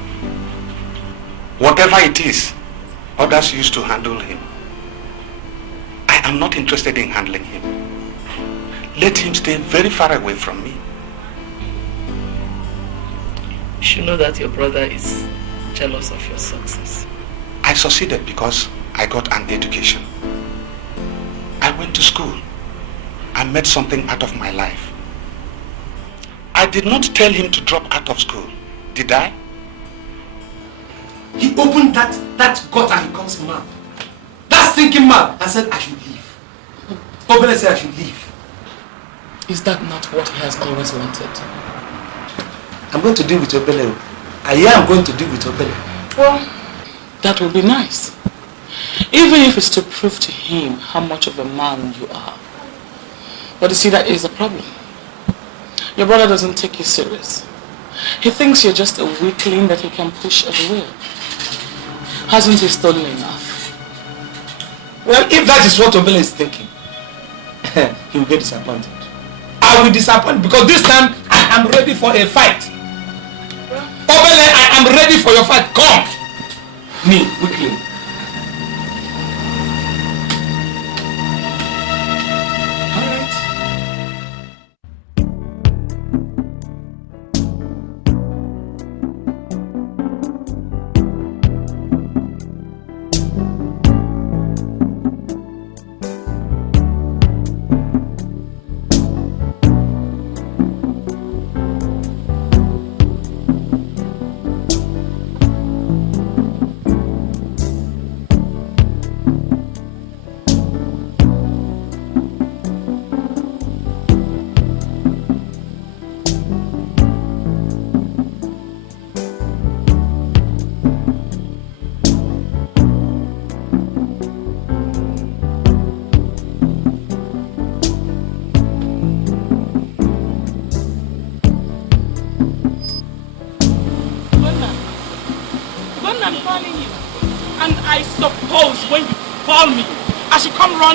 Whatever it is, others used to handle him. I am not interested in handling him. Let him stay very far away from me. You should know that your brother is jealous of your success. I succeeded because I got an education. I went to school. I made something out of my life. I did not tell him to drop out of school, did I? He opened that gutter and he comes mad. That's thinking mad. I said I should leave. Obele said I should leave. Is that not what he has always wanted? I'm going to deal with Obele. I am going to deal with Obele. Well, that would be nice. Even if it's to prove to him how much of a man you are. But you see, that is a problem. Your brother doesn't take you serious. He thinks you're just a weakling that he can push at will. Hasn't he stolen enough? Well, if that is what Obele is thinking, he will get disappointed. I will disappoint because this time I am ready for a fight. Obele, I am ready for your fight. Come! Me, weakling.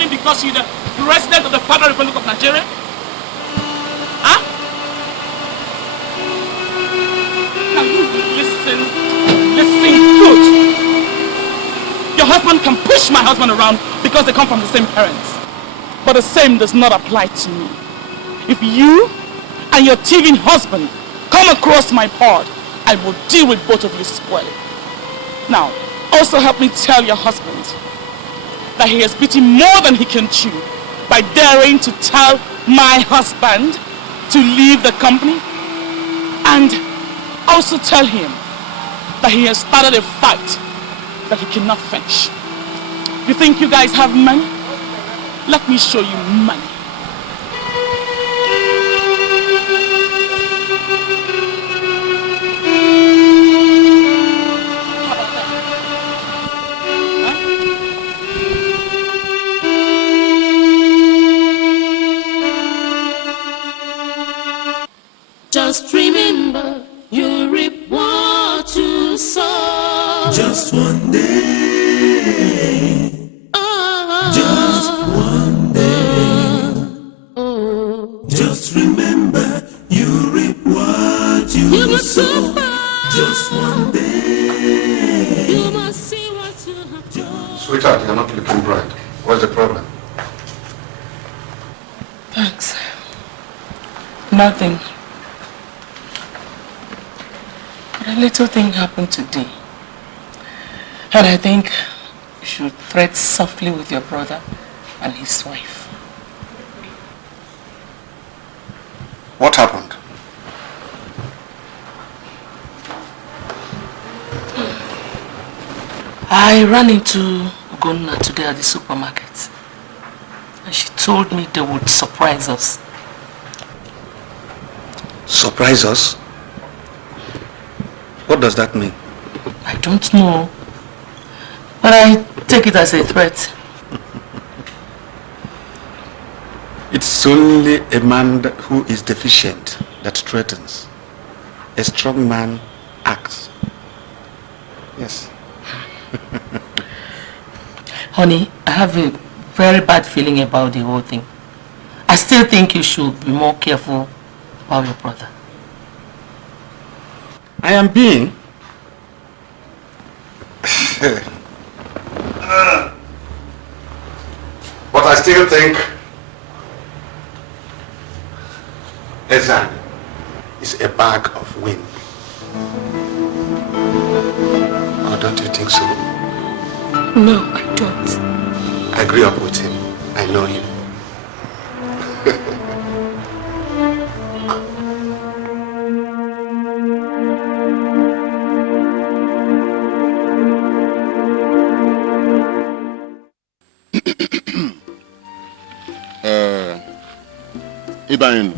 Because you're the president of the Federal Republic of Nigeria? Huh? Now you listen good. Your husband can push my husband around because they come from the same parents. But the same does not apply to me. If you and your thieving husband come across my pod, I will deal with both of you squarely. Now, also help me tell your husband that he has beaten more than he can chew by daring to tell my husband to leave the company, and also tell him that he has started a fight that he cannot finish. You think you guys have money? Let me show you money. Just remember, you reap what you sow. Just one day. Just one day. Just remember, you reap what you must sow. Just one day. You must see what you have done. Sweetheart, you're not looking bright. What's the problem? Thanks. Nothing. But a little thing happened today. And I think you should tread softly with your brother and his wife. What happened? I ran into Ugonna today at the supermarket. And she told me they would surprise us. Surprise us? What does that mean? I don't know. But I take it as a threat. It's only a man who is deficient that threatens. A strong man acts. Yes. Honey, I have a very bad feeling about the whole thing. I still think you should be more careful about your brother. I am being. But I still think Ezeoun is a bag of wind. Or don't you think so? No, I don't. I grew up with him. I know him. Ibrahim,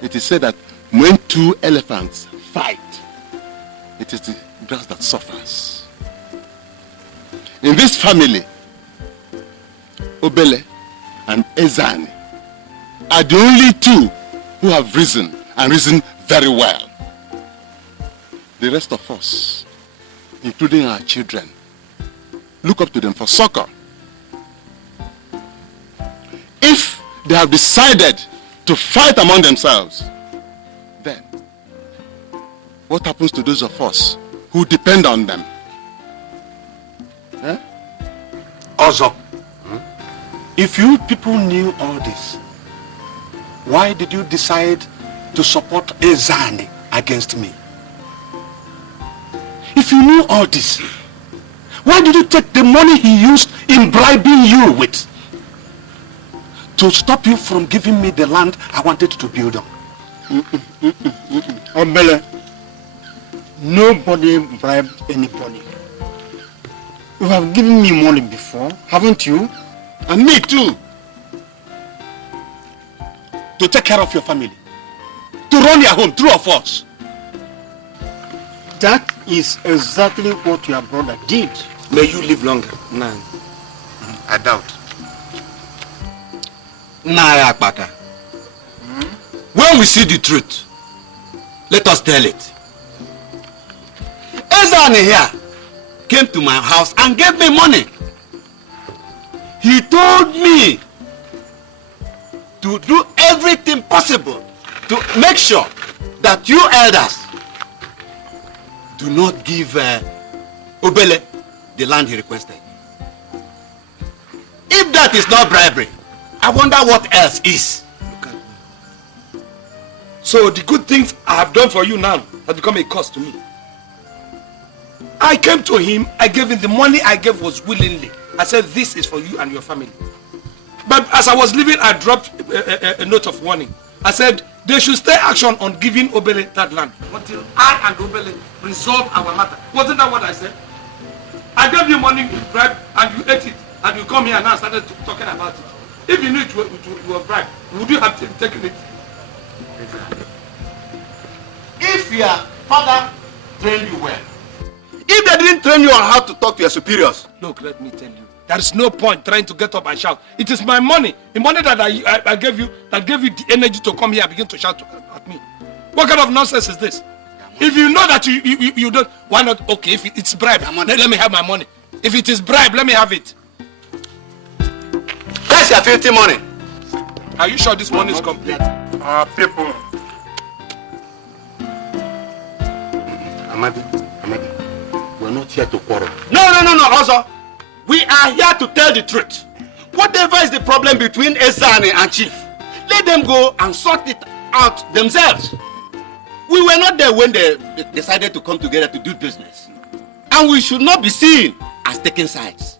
it is said that when two elephants fight, it is the grass that suffers. In this family, Obele and Ezeoun are the only two who have risen, and risen very well. The rest of us, including our children, look up to them for succor. If they have decided to fight among themselves, then what happens to those of us who depend on them? Eh? Also, if you people knew all this, why did you decide to support Ezeoun against me? If you knew all this, why did you take the money he used in bribing you with to stop you from giving me the land I wanted to build on? Obele, nobody bribed anybody. You have given me money before, haven't you? And me too. To take care of your family. To run your home, true of us. That is exactly what your brother did. May you live longer. No. I doubt. When we see the truth, let us tell it. Ezeoun here came to my house and gave me money. He told me to do everything possible to make sure that you elders do not give Obele the land he requested. If that is not bribery, I wonder what else is. So the good things I have done for you now has become a cost to me. I came to him, I gave him the money I gave was willingly. I said, this is for you and your family. But as I was leaving, I dropped a note of warning. I said, they should stay action on giving Obele that land until I and Obele resolve our matter. Wasn't that what I said? I gave you money to bribe and you ate it. And you come here and now started talking about it. If you knew it was bribe, would you have taken it? If your father trained you well, if they didn't train you on how to talk to your superiors. Look, let me tell you. There is no point trying to get up and shout. It is my money. The money that I gave you, that gave you the energy to come here and begin to shout at me. What kind of nonsense is this? If you know that you don't, why not? Okay, if it's bribe, let me have my money. If it is bribe, let me have it. That's your 50 money. Are you sure this money is complete? People. Amadi, we're not here to quarrel. No, also. We are here to tell the truth. Whatever is the problem between Ezeoun and Chief, let them go and sort it out themselves. We were not there when they decided to come together to do business. And we should not be seen as taking sides.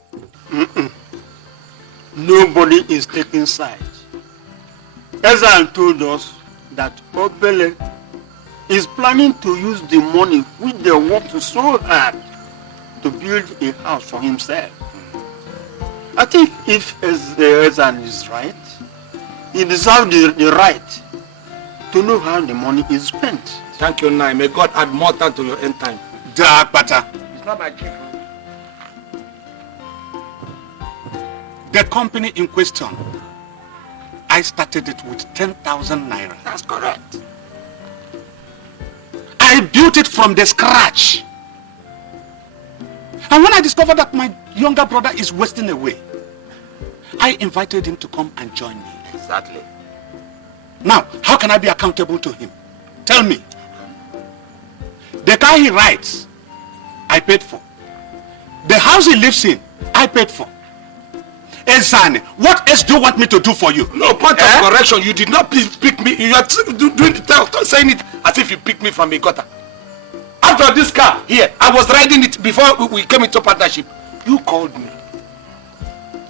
Nobody is taking sides. Ezeoun told us that Obele is planning to use the money which they worked so hard to build a house for himself. I think if Ezeoun is right, he deserves the right to know how the money is spent. Thank you, Nai. May God add more time to your end time. Dark butter. It's not my gift. The company in question, I started it with 10,000 naira. That's correct. I built it from the scratch. And when I discovered that my younger brother is wasting away, I invited him to come and join me. Exactly. Now, how can I be accountable to him? Tell me. The car he rides, I paid for. The house he lives in, I paid for. Ezeoun, what else do you want me to do for you? No, point of correction. You did not pick me. You are doing the saying it as if you picked me from a gutter. After this car here, I was riding it before we came into partnership. You called me.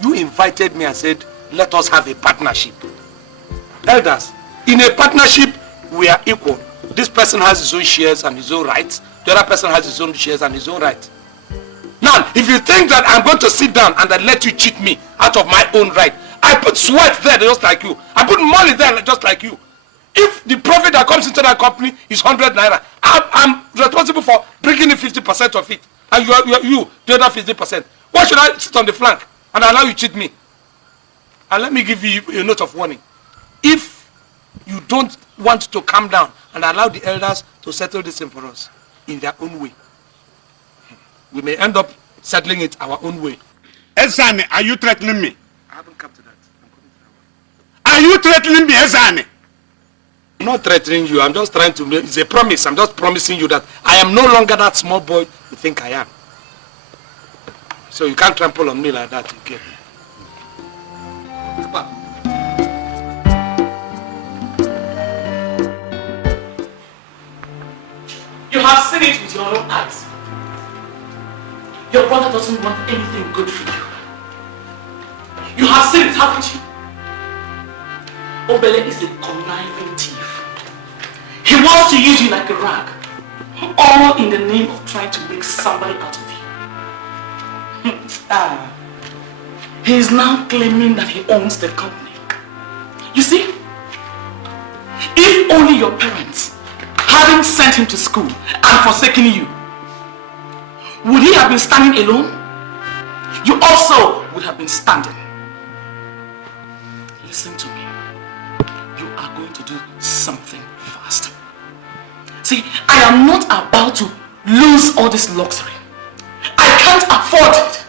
You invited me and said, let us have a partnership. Elders, in a partnership, we are equal. This person has his own shares and his own rights. The other person has his own shares and his own rights. Now, if you think that I'm going to sit down and then let you cheat me out of my own right, I put sweat there just like you. I put money there just like you. If the profit that comes into that company is 100 naira, I'm responsible for bringing in 50% of it. And you the other 50%. Why should I sit on the flank and allow you cheat me? And let me give you a note of warning. If you don't want to calm down and allow the elders to settle this thing for us in their own way, we may end up settling it our own way. Ezeoun, are you threatening me? I haven't come to that. Are you threatening me, Ezeoun? I'm not threatening you. I'm just trying to. It's a promise. I'm just promising you that I am no longer that small boy you think I am. So you can't trample on me like that again. You have seen it with your own eyes. Your brother doesn't want anything good for you. You have seen it, haven't you? Obele is a conniving thief. He wants to use you like a rag, all in the name of trying to make somebody out of you. He is now claiming that he owns the company. You see, if only your parents hadn't sent him to school and forsaken you, would he have been standing alone? You also would have been standing. Listen to me. You are going to do something fast. See, I am not about to lose all this luxury. I can't afford it.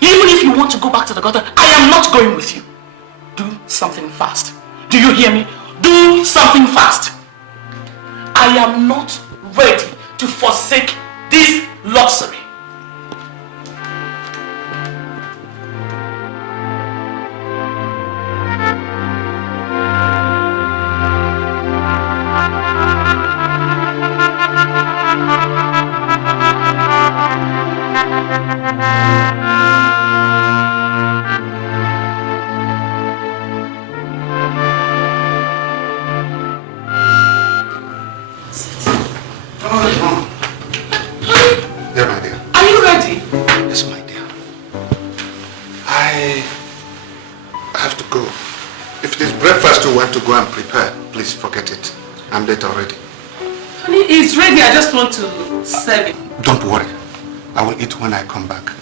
Even if you want to go back to the gutter, I am not going with you. Do something fast. Do you hear me? Do something fast. I am not ready to forsake this luxury. you want to go and prepare, please forget it. I'm late already. Honey, it's ready. I just want to serve it. Don't worry. I will eat when I come back.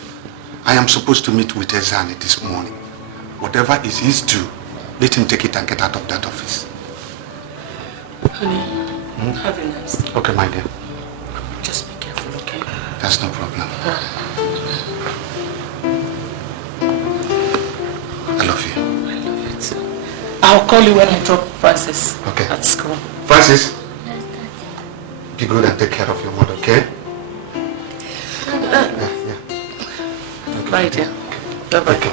I am supposed to meet with Ezeoun this morning. Whatever is his due, let him take it and get out of that office. Honey, have a nice day. Okay, my dear. Just be careful, okay? That's no problem. I love you. I love you too. I'll call you when I drop Francis at school. Francis? Be good and take care of your mother, okay? Bye, dear. Bye-bye. Okay.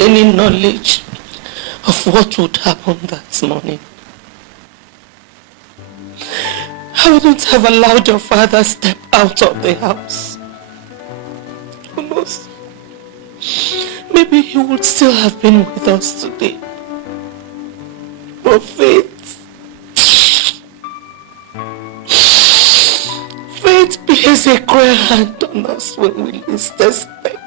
Any knowledge of what would happen that morning, I wouldn't have allowed your father step out of the house. Who knows? Maybe he would still have been with us today. But fate plays a cruel hand on us when we least expect it.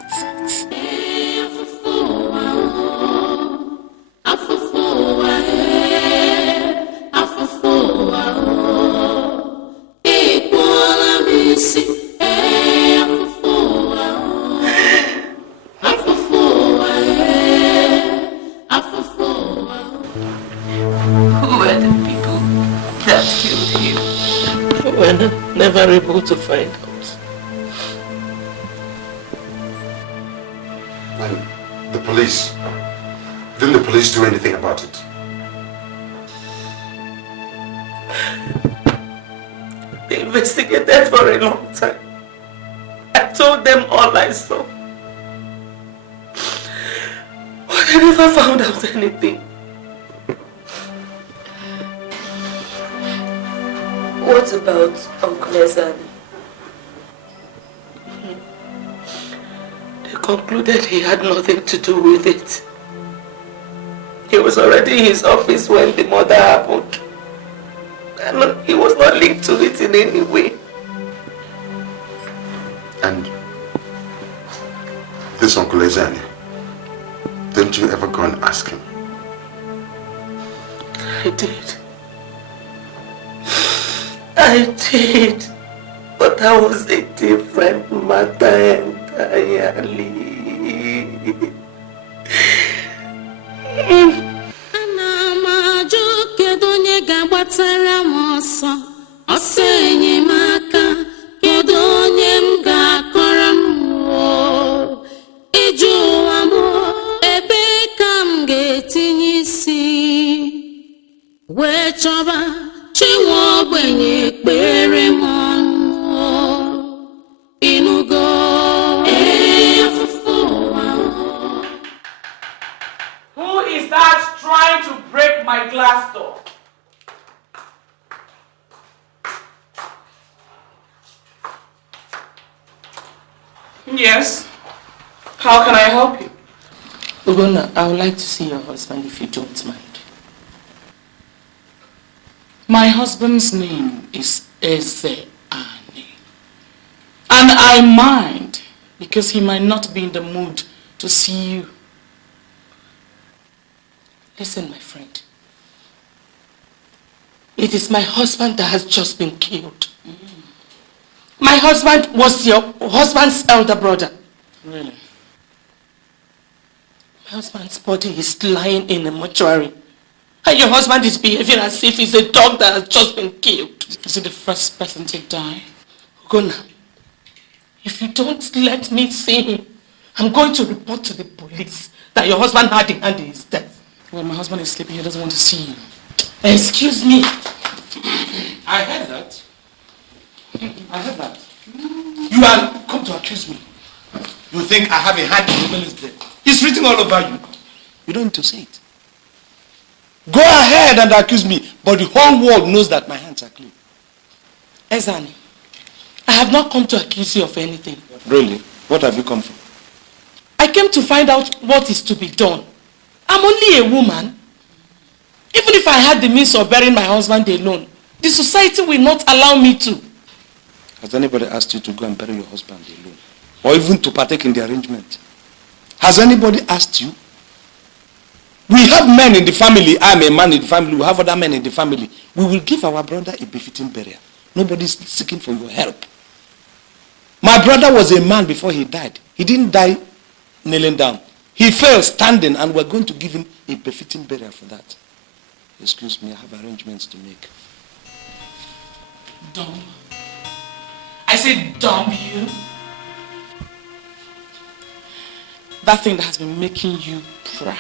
Never able to find out. And the police? Didn't the police do anything about it? They investigated for a long time. I told them all I saw. But they never found out anything. What about Uncle Ezeoun? They concluded he had nothing to do with it. He was already in his office when the murder happened. And he was not linked to it in any way. And this Uncle Ezeoun, didn't you ever go and ask him? I did. I did, but that was a different matter entirely. Who is that trying to break my glass door? Yes. How can I help you? Ugonna, I would like to see your husband if you don't mind. My husband's name is Ezeoun. And I mind because he might not be in the mood to see you. Listen, my friend. It is my husband that has just been killed. My husband was your husband's elder brother. Really? My husband's body is lying in a mortuary. And your husband is behaving as if he's a dog that has just been killed. Is he the first person to die? Ugonna, if you don't let me see him, I'm going to report to the police that your husband had a hand in his death. Well, my husband is sleeping. He doesn't want to see you. Excuse me. I heard that. I heard that. You are come to accuse me. You think I have a hand in the man's death. It's written all over you. You don't need to say it. Go ahead and accuse me, but the whole world knows that my hands are clean. Ezeoun, I have not come to accuse you of anything. Really? What have you come for? I came to find out what is to be done. I'm only a woman. Even if I had the means of burying my husband alone, the society will not allow me to. Has anybody asked you to go and bury your husband alone? Or even to partake in the arrangement? Has anybody asked you? We have men in the family. I'm a man in the family. We have other men in the family. We will give our brother a befitting burial. Nobody's seeking for your help. My brother was a man before he died. He didn't die kneeling down. He fell standing, and we're going to give him a befitting burial for that. Excuse me, I have arrangements to make. Dumb. I said dumb you. That thing that has been making you proud.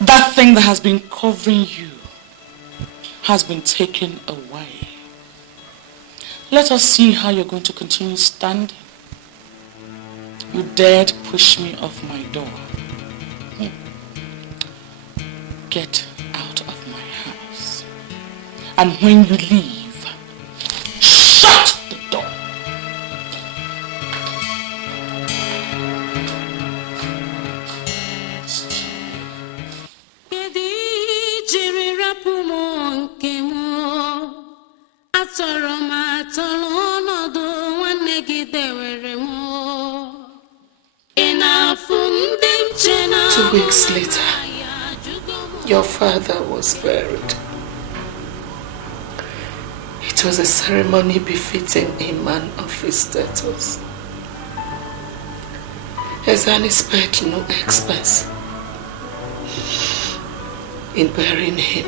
That thing that has been covering you has been taken away. Let us see how you're going to continue standing. You dared push me off my door. Get out of my house. And when you leave, shut the door. Two weeks later, your father was buried. It was a ceremony befitting a man of his status. Ezeoun spared no expense in burying him.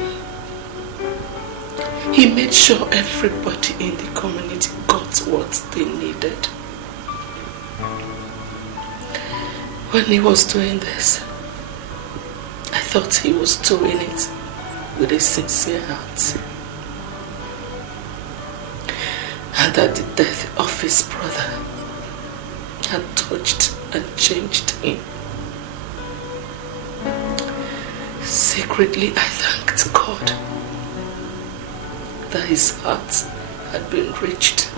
He made sure everybody in the community got what they needed. When he was doing this, I thought he was doing it with a sincere heart. And that the death of his brother had touched and changed him. Secretly, I thanked God that his heart had been reached.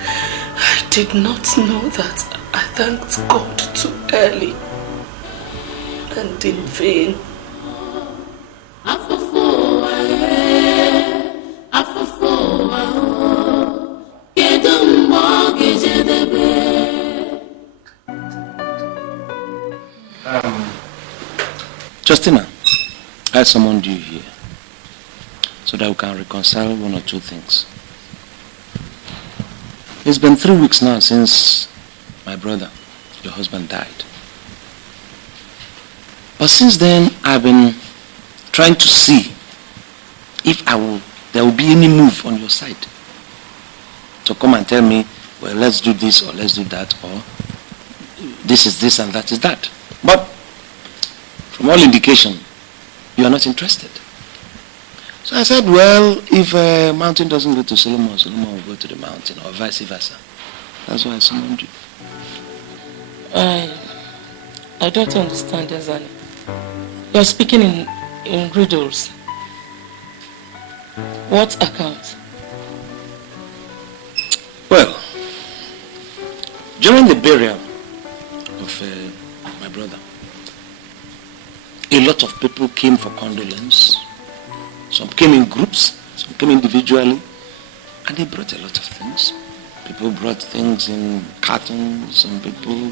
I did not know that I thanked God too early and in vain. Justina, I summoned you here so that we can reconcile one or two things. It's been 3 weeks now since my brother, your husband, died. But since then, I've been trying to see if there will be any move on your side to come and tell me, well, let's do this or let's do that, or this is this and that is that. But from all indication, you are not interested. So I said, well, if a mountain doesn't go to Solomon, Solomon will go to the mountain, or vice versa. That's why I summoned you. I don't understand, Ezeoun. You're speaking in riddles. What account? Well, During the burial of my brother, a lot of people came for condolence. Some came in groups, some came individually, and they brought a lot of things. People brought things in cartons, some people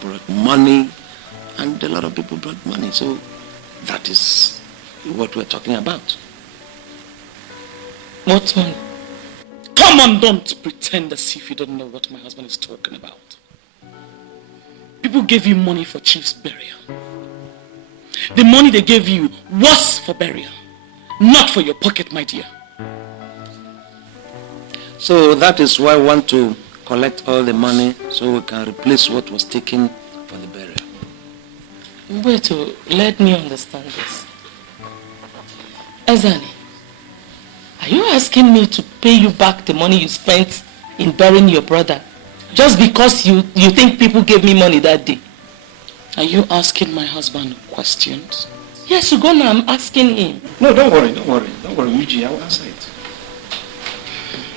brought money, and a lot of people brought money. So that is what we're talking about. What money? Come on, don't pretend as if you don't know what my husband is talking about. People gave you money for Chief's burial. The money they gave you was for burial, not for your pocket, my dear. So that is why we want to collect all the money so we can replace what was taken for the burial. Wait, let me understand this. Ezani, are you asking me to pay you back the money you spent in burying your brother just because you think people gave me money that day? Are you asking my husband questions? Yes, Ugonna, I'm asking him. No, don't worry, Uji, I'll answer it.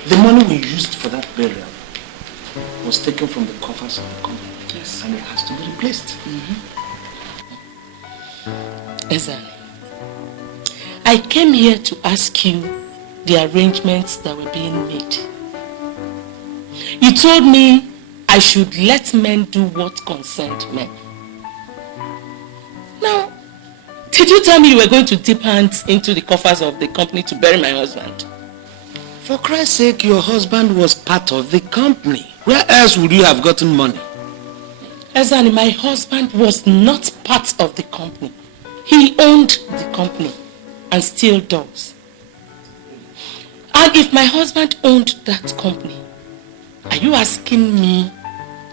The money we used for that burial was taken from the coffers of the company. Yes. And it has to be replaced. Ezani, I came here to ask you the arrangements that were being made. You told me I should let men do what concerned men. Now, did you tell me you were going to dip hands into the coffers of the company to bury my husband? For Christ's sake, your husband was part of the company. Where else would you have gotten money? Ezani, my husband was not part of the company. He owned the company and still does. And if my husband owned that company, are you asking me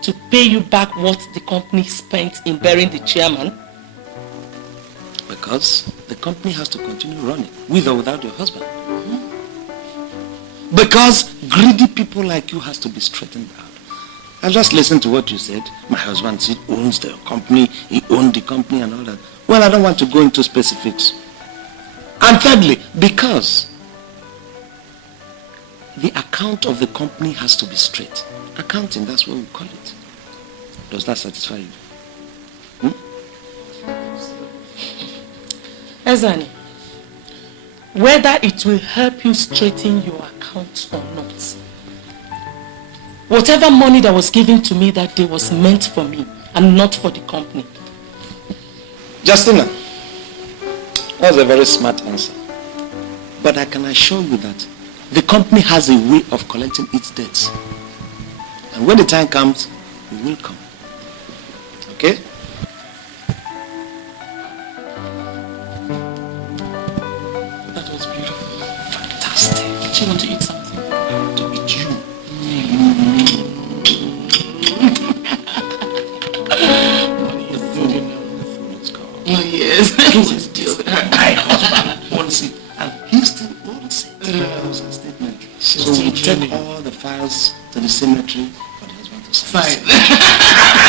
to pay you back what the company spent in burying the chairman? Because the company has to continue running, with or without your husband. Because greedy people like you has to be straightened out. I just listened to what you said. My husband owns the company, he owned the company and all that. Well, I don't want to go into specifics. And thirdly, because the account of the company has to be straight. Accounting, that's what we call it. Does that satisfy you? Ezani, whether it will help you straighten your account or not, whatever money that was given to me that day was meant for me and not for the company. Justina, that was a very smart answer. But I can assure you that the company has a way of collecting its debts. And when the time comes, it will come. Okay? That was beautiful. Fantastic. Do you want to eat something? I want to eat you. Money is good, you know. The food is gone. Oh, yes. My husband owns it, and he still owns it. That was a statement. So we take all the files to the cemetery for the husband to sign.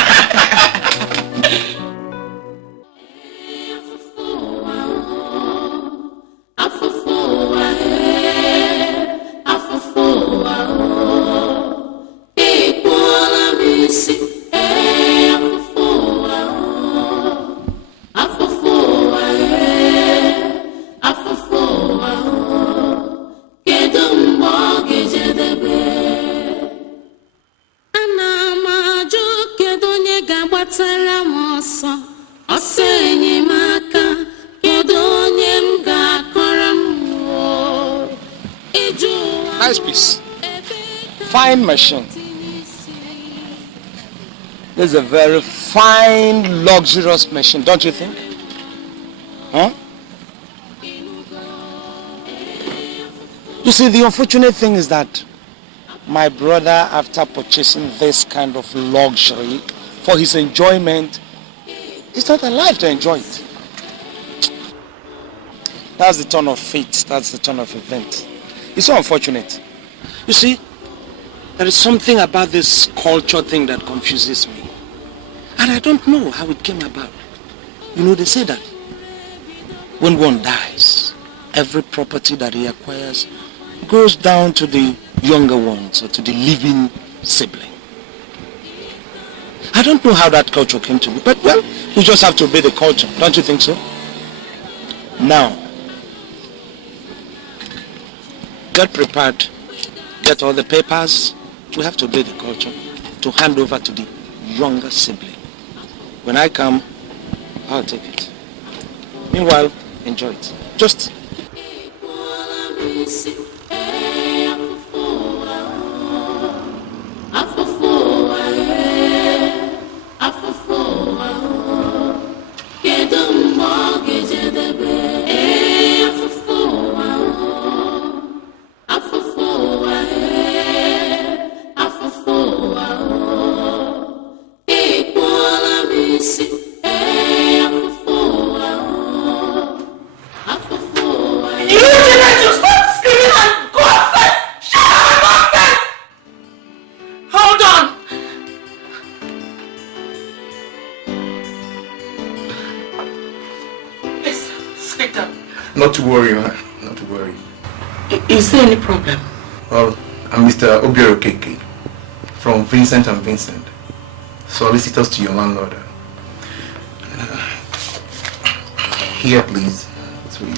Nice piece. Fine machine. This is a very fine, luxurious machine, don't you think? Huh? You see, the unfortunate thing is that my brother, after purchasing this kind of luxury for his enjoyment, is not alive to enjoy it. That's the turn of fate. That's the turn of event. It's so unfortunate. You see, there is something about this culture thing that confuses me. And I don't know how it came about. You know, they say that when one dies, every property that he acquires goes down to the younger ones or to the living sibling. I don't know how that culture came to be, but well, we just have to obey the culture. Don't you think so? Now, get prepared. Get all the papers. We have to obey the culture to hand over to the younger sibling. When I come, I'll take it. Meanwhile, enjoy it. Just... Not to worry, man. Not to worry. Is there any problem? Well, I'm Mr. Obioro Keke from Vincent and Vincent, solicitors to your landlord. Here, please. It's for you.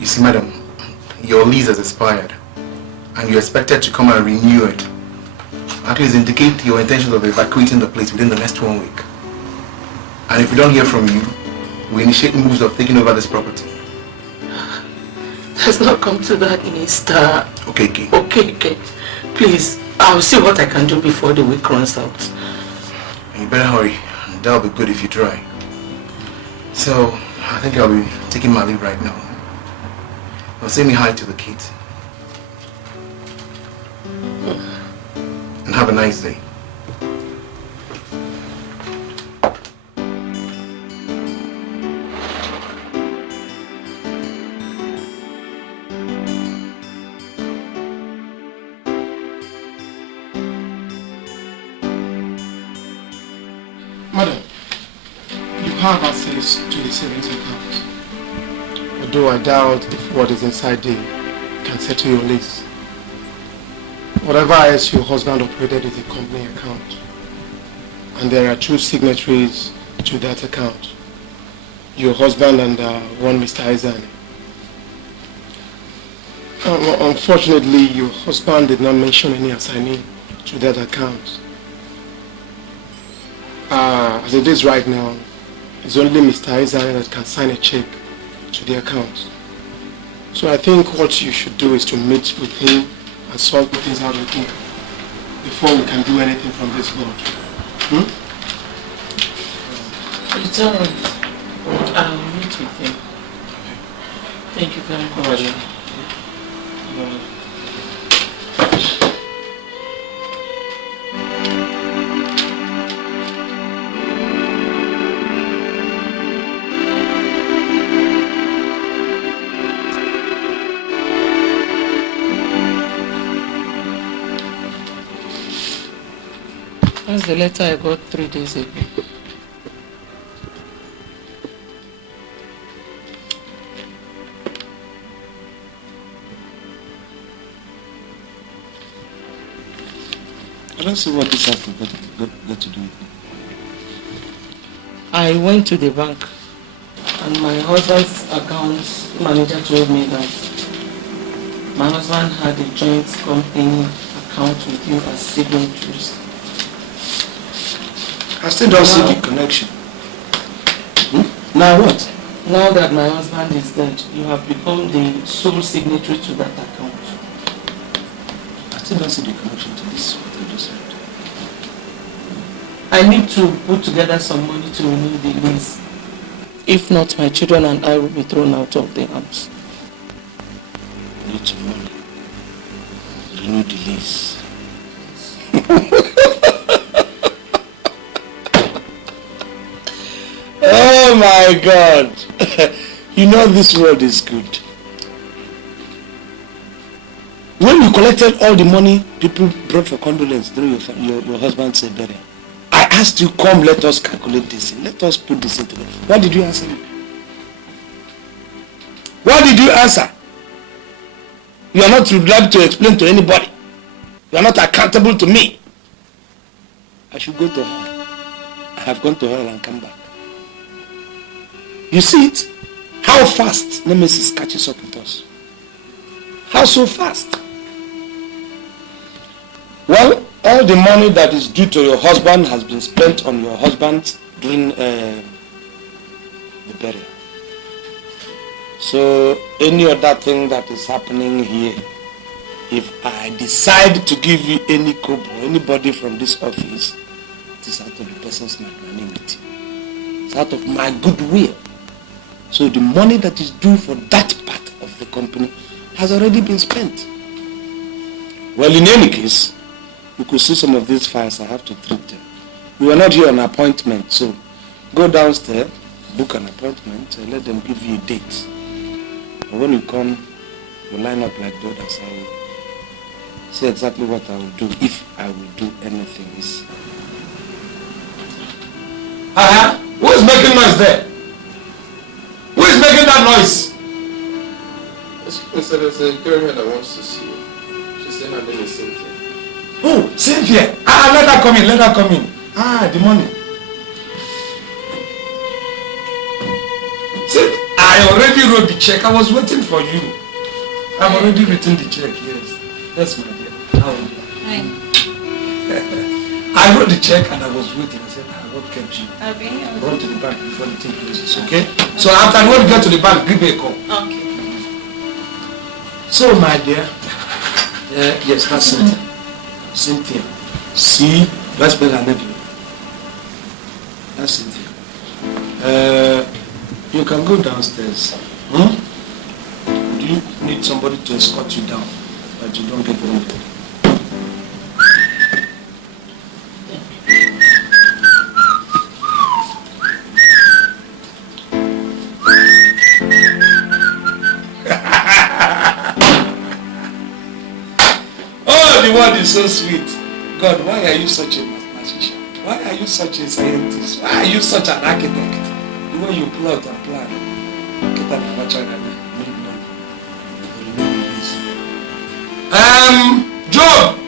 You see, madam, your lease has expired and you're expected to come and renew it. At least indicate your intentions of evacuating the place within the next 1 week. And if we don't hear from you, we initiate moves of taking over this property. Let's not come to that, Mr. Okay, okay. Okay. Please, I'll see what I can do before the week runs out. And you better hurry. That'll be good if you try. So, I think I'll be taking my leave right now. Well, say me hi to the kids. And have a nice day. Madam, you have access to the savings account. Although I doubt if what is inside there can settle your lease. Whatever else your husband operated is a company account. And there are 2 signatories to that account. Your husband and one Mr. Ezeoun. Unfortunately, your husband did not mention any assignee to that account. As it is right now, it's only Mr. Ezeoun that can sign a check to the account. So I think what you should do is to meet with him and sort things out with him before we can do anything from this board. It's alright. I'll meet with him. Thank you very much. That's the letter I got 3 days ago. I don't see what this has got to do with me. I went to the bank and my husband's account manager told me that my husband had a joint company account with you as signatories. I still don't see the connection. Now what? Now that my husband is dead, you have become the sole signatory to that account. I still don't see the connection to this, what I just said. I need to put together some money to renew the lease. If not, my children and I will be thrown out of the house. Need some money. Renew the lease. Oh my God. You know this world is good. When you collected all the money people brought for condolence during your husband's burial, I asked you, come, let us calculate this. Let us put this into it. What did you answer me? What did you answer? You are not obliged to explain to anybody. You are not accountable to me. I should go to hell. I have gone to hell and come back. You see it? How fast Nemesis catches up with us. How so fast? Well, all the money that is due to your husband has been spent on your husband during the burial. So any other thing that is happening here, if I decide to give you any kobo, anybody from this office, it is out of the person's magnanimity. It's out of my goodwill. So the money that is due for that part of the company has already been spent. Well, in any case, you could see some of these files. I have to treat them. We were not here on appointment, so go downstairs, book an appointment, and let them give you a date. And when you come, you line up like the others. I will say exactly what I will do, if I will do anything. Who is making noise there? Who is making that noise? There's a girl here that wants to see you. She said her name is Cynthia. Oh, Cynthia! Let her come in, let her come in. The money. See, I already wrote the check. I was waiting for you. I've already written the check, yes. Yes, my dear. How are you? Hi. I wrote the check and I was waiting. I said, what kept you? I'll be here. Run to the bank before the thing closes, okay? So after when you get to the bank, give me a call. Okay. So, my dear, yes, that's Cynthia. Cynthia. See, let's spell her name. That's Cynthia. You can go downstairs. Do you need somebody to escort you down, but you don't get wounded? The word is so sweet. God, why are you such a mathematician? Why are you such a scientist? Why are you such an architect? The way you plot and plan. Get up and watch out and Job!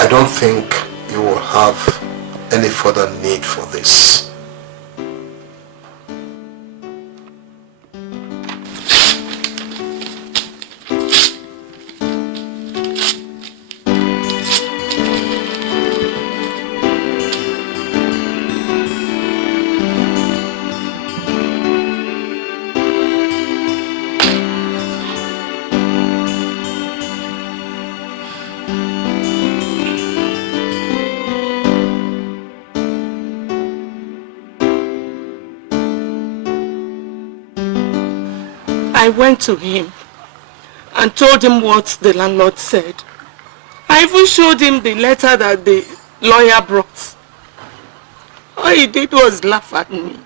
I don't think you will have any further need for this. I went to him and told him what the landlord said. I even showed him the letter that the lawyer brought. All he did was laugh at me.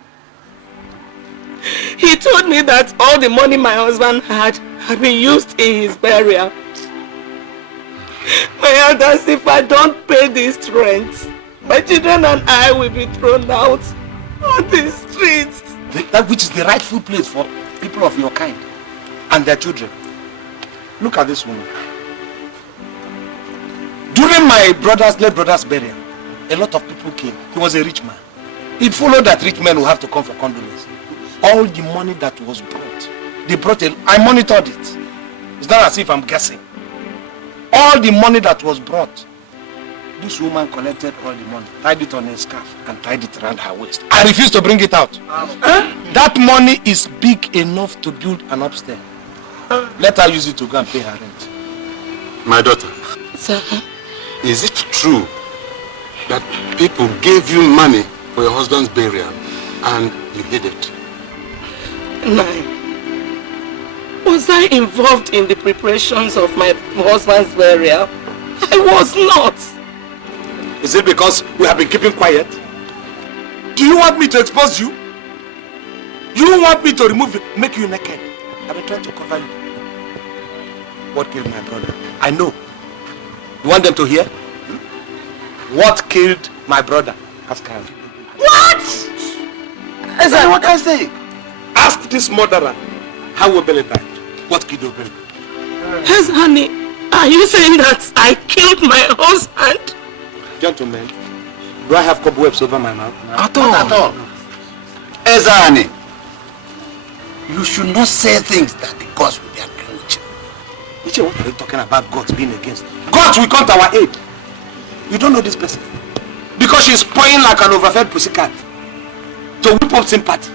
He told me that all the money my husband had been used in his burial. My elders, if I don't pay this rent, my children and I will be thrown out On the streets. That which is the rightful place for people of your kind and their children. Look at this woman. During my late brother's burial, a lot of people came. He was a rich man. It followed that rich men will have to come for condolence. All the money that was brought, I monitored it. It's not as if I'm guessing. All the money that was brought, this woman collected all the money, tied it on a scarf and tied it around her waist. I refused to bring it out. That money is big enough to build an upstairs. Let her use it to go and pay her rent. My daughter. Sir? Is it true that people gave you money for your husband's burial and you hid it? Nine. Was I involved in the preparations of my husband's burial? I was not. Is it because we have been keeping quiet? Do you want me to expose you? You want me to remove you, make you naked? I've been trying to cover you. What killed my brother? I know. You want them to hear? What killed my brother? Ask her. What? Is that what I say? Ask this murderer how Obele died. What killed Obele? Yes, honey. Are you saying that I killed my husband? Gentlemen, do I have cobwebs over my mouth? At all. At all. Ezeoun, you should not say things that the gods will be agreeing with you. What are you talking about gods being against? Gods will come to our aid. You don't know this person. Because she's pawing like an overfed pussycat to whip up sympathy.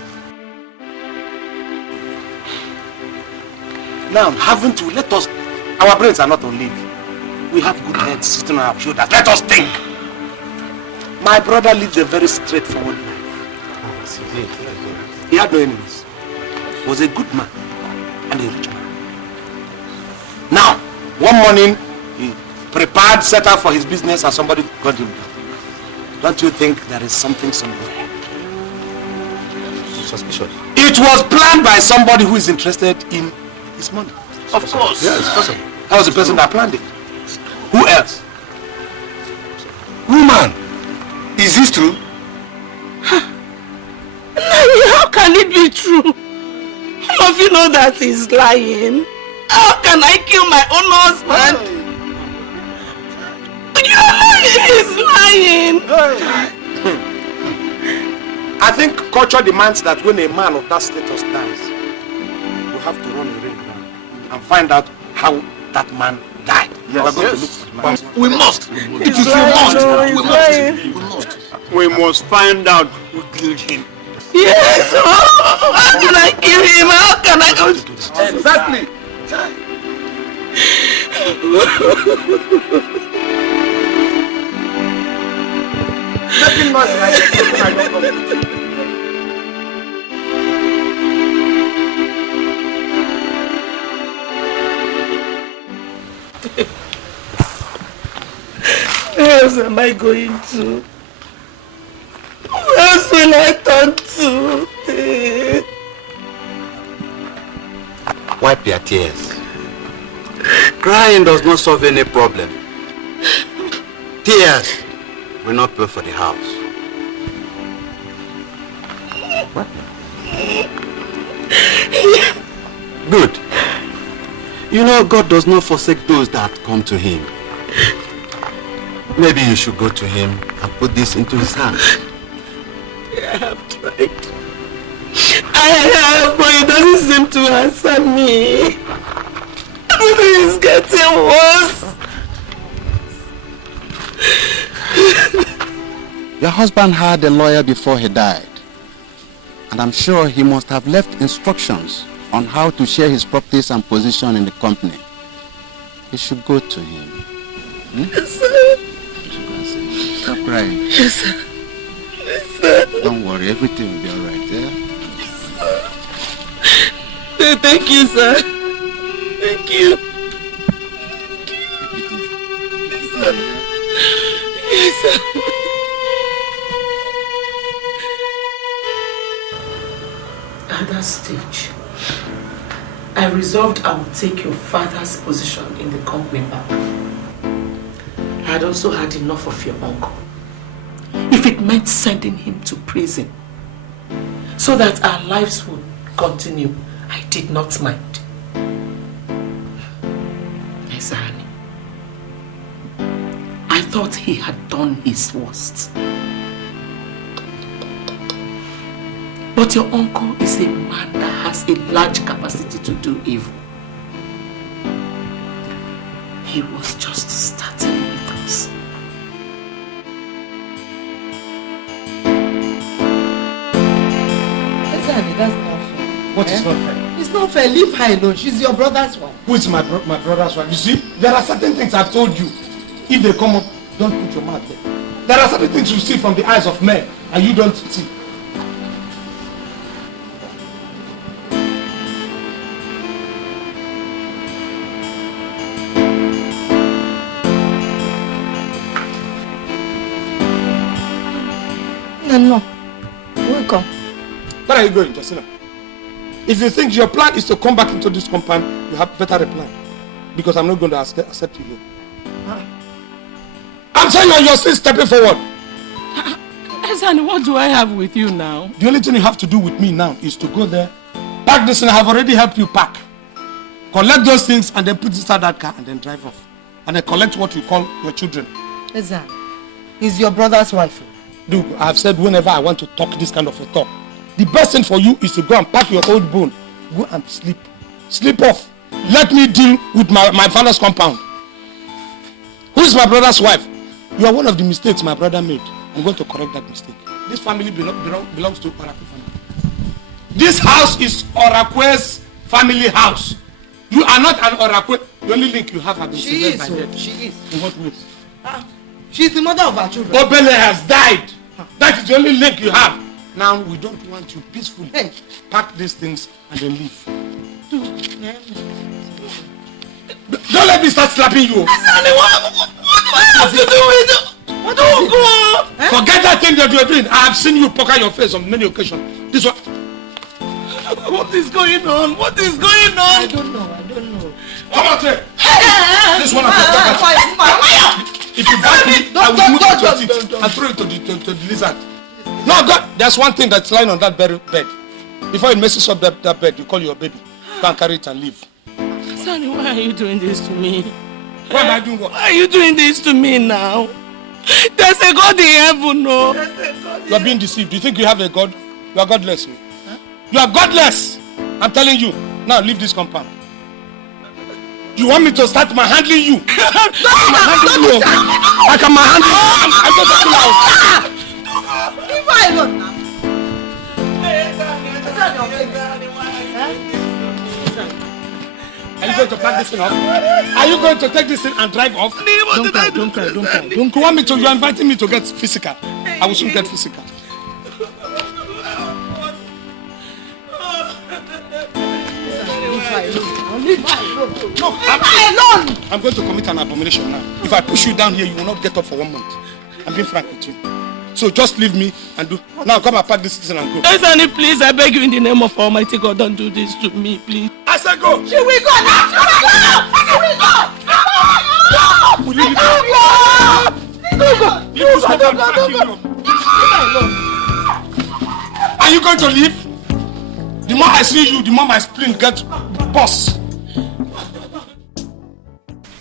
Now, haven't we? Let us, our brains are not on leave. We have good heads sitting on our shoulders. Let us think. My brother lived a very straightforward life. He had no enemies. He was a good man and a rich man. Now, one morning, he prepared, set out for his business and somebody got him down. Don't you think there is something somewhere? Suspicious. It was planned by somebody who is interested in his money. Of course. Yes, possible. That was the person that planned it. Who else? Woman, is this true? How can it be true? All of you know that he's lying. How can I kill my own husband? You know he's lying. I think culture demands that when a man of that status dies, you have to run a ring and find out how that man died. Yes, we're going to look for the man. We must. It is a must. We must find out who killed him. Yes. How can I kill him? How can I? Exactly. Making noise like I don't know. Where else am I going to? Where else will I turn to? Wipe your tears. Crying does not solve any problem. Tears will not pay for the house. What? Good. You know, God does not forsake those that come to Him. Maybe you should go to Him and put this into His hands. I have tried. I have, but He doesn't seem to answer me. Everything is getting worse. Your husband had a lawyer before he died. And I'm sure he must have left instructions on how to share his properties and position in the company. You should go to him. Yes, sir. Stop crying. Yes, sir. Yes, sir. Don't worry, everything will be alright, yeah? Yes, thank you, sir. Thank you. Yes, sir. Yes, sir. At that stage, I resolved I would take your father's position in the company back. I had also had enough of your uncle. If it meant sending him to prison, so that our lives would continue, I did not mind. Ezani, I thought he had done his worst. But your uncle is a man that has a large capacity to do evil. He was just starting with us. Ezani, that's not fair. What is not fair? It's not fair. Leave her alone. She's your brother's wife. Who is my brother's wife? You see, there are certain things I've told you. If they come up, don't put your mouth there. There are certain things you see from the eyes of men, and you don't see. No. Welcome. Where are you going, Justina? If you think your plan is to come back into this compound, you have better plan. Because I'm not going to accept you here. I'm saying you're still stepping forward. Ezani, what do I have with you now? The only thing you have to do with me now is to go there, pack this, and I have already helped you pack. Collect those things and then put inside that car and then drive off. And then collect what you call your children. Ezani, he's your brother's wife. Look, I've said whenever I want to talk this kind of a talk, the best thing for you is to go and pack your old bone. Go and sleep. Sleep off. Let me deal with my father's compound. Who is my brother's wife? You are one of the mistakes my brother made. I'm going to correct that mistake. This family belongs to Orakwe family. This house is Orakwe's family house. You are not an Orakwe. The only link you have been severed by death. She is. In what ways? She's the mother of our children. Obele has died. That is the only link you have. Now we don't want you peacefully. Hey. Pack these things and then leave. Don't let me start slapping you. What do I have to do with it? Forget that thing that you are doing. I have seen you poke your face on many occasions. This one. What is going on? What is going on? I don't know. Come on, here. This one of your If you bite me, I will move it to your teeth and throw it to the lizard. No, God, there's one thing that's lying on that bed. Before it messes up that bed, you call your baby. Go and carry it and leave. Sonny, why are you doing this to me? Why am I doing what? Why are you doing this to me now? There's a God in heaven, no? You are being deceived. Do you think you have a God? You are godless. Huh? You are godless. I'm telling you. Now leave this compound. You want me to start handling you? I can handle you. I'm going to kill out. Leave her alone now. Are you going to pack this thing off? Are you going to take this thing and drive off? Don't cry. You want me to? You are inviting me to get physical. I will soon get physical. Leave her alone. No, I'm going to commit an abomination now. If I push you down here, you will not get up for 1 month. I'm being frank with you. So just leave me and do. Now come and pack this thing and go. Ezani, please, I beg you in the name of Almighty God, don't do this to me, please. I said go. She will go now. She will go. Are you going to leave? The more I see you, the more my spleen gets burst.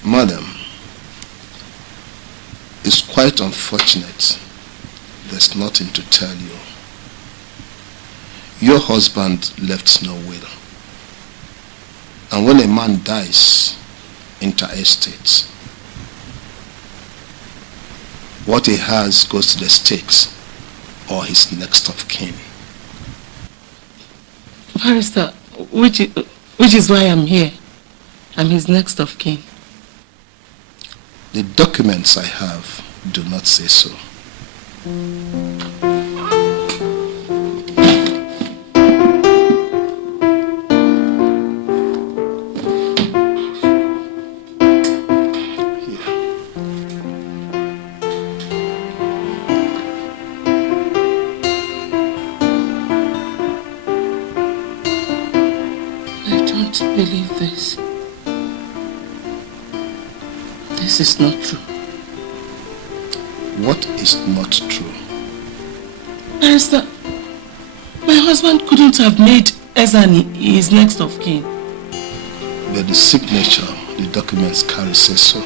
Madam, it's quite unfortunate. There's nothing to tell you. Your husband left no will. And when a man dies interstate, what he has goes to the stakes or his next of kin. Barrister, which is why I'm here. I'm his next of kin. The documents I have do not say so. Believe this. This is not true. What is not true? Barrister, My husband couldn't have made Ezeoun his next of kin. But the signature the documents carry says so.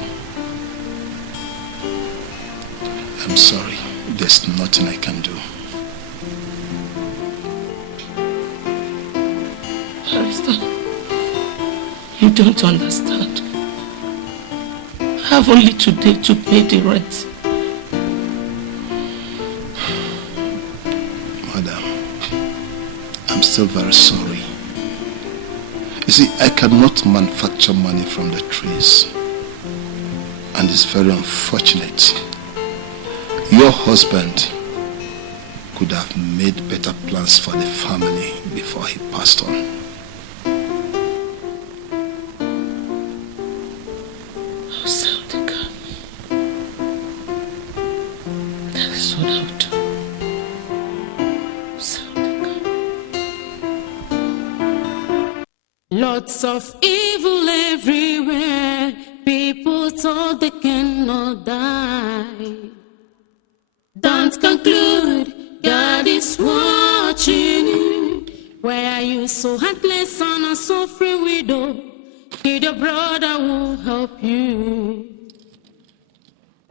I'm sorry. There's nothing I can do. Barrister, you don't understand. I have only today to pay the rent. Madam, I'm still very sorry. You see, I cannot manufacture money from the trees. And it's very unfortunate. Your husband could have made better plans for the family before he passed on. I'll sell the car. That is what I'll do. Sell the car. Lots of evil everywhere. People thought they cannot die. Don't conclude, God is watching you. Why are you so helpless on a suffering widow? Kid, your brother will help you.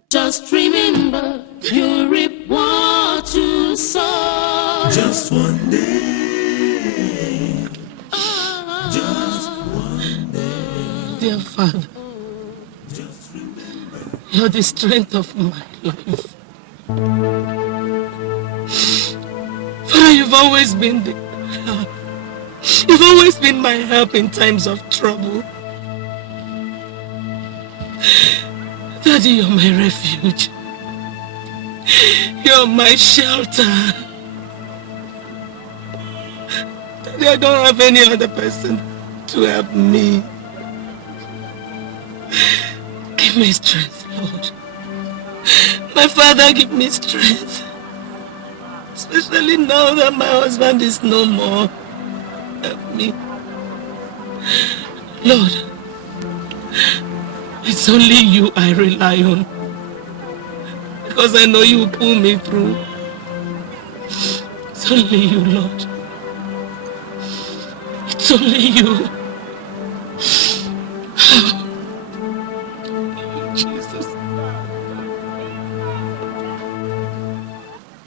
Just remember, you reap what you sow. Just one day. Just one day. Dear Father, you're the strength of my life. Father, you've always been the help. You've always been my help in times of trouble. Daddy, you're my refuge. You're my shelter. Daddy, I don't have any other person to help me. Give me strength, Lord. My Father, give me strength. Especially now that my husband is no more. Help me. Lord, it's only you I rely on. Because I know you will pull me through. It's only you, Lord. It's only you. Jesus.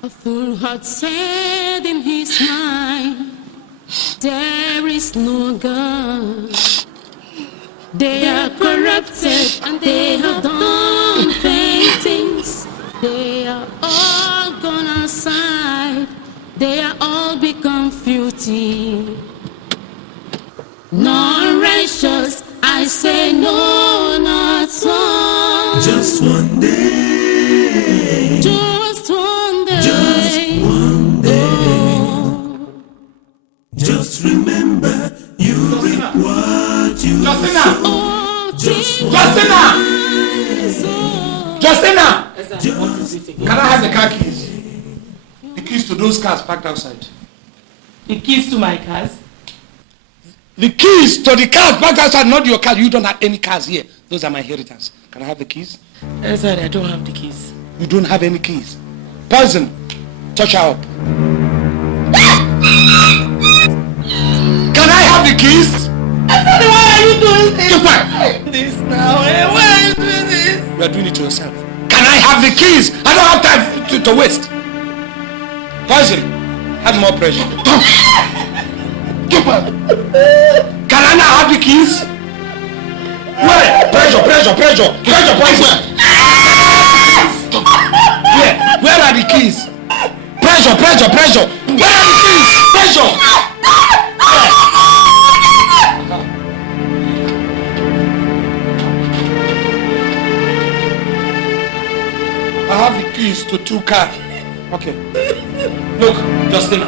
A fool had said in his mind, there is no God. They are corrupted and they have done vain things. They are all gone aside. They are all become filthy. Non-righteous, I say no, not one. Just one day. Just one day. Just one day. Oh. Just remember, you reap what you sow. Justina! Can I have the car keys? The keys to those cars parked outside. The keys to my cars? The keys to the cars parked outside, not your car. You don't have any cars here. Those are my inheritance. Can I have the keys? Sorry, I don't have the keys. You don't have any keys. Poison, touch her up. Can I have the keys? Sorry, why are you doing this? Keep quiet. This now, why are you doing this? You are doing it to yourself. Can I have the keys? I don't have time to waste. Poison, have more pressure. Keep quiet. Can I now have the keys? Where? Pressure, poison. Where are the keys? Pressure. Where are the keys? Pressure. I have the keys to 2 cars. Okay. Look, Justina,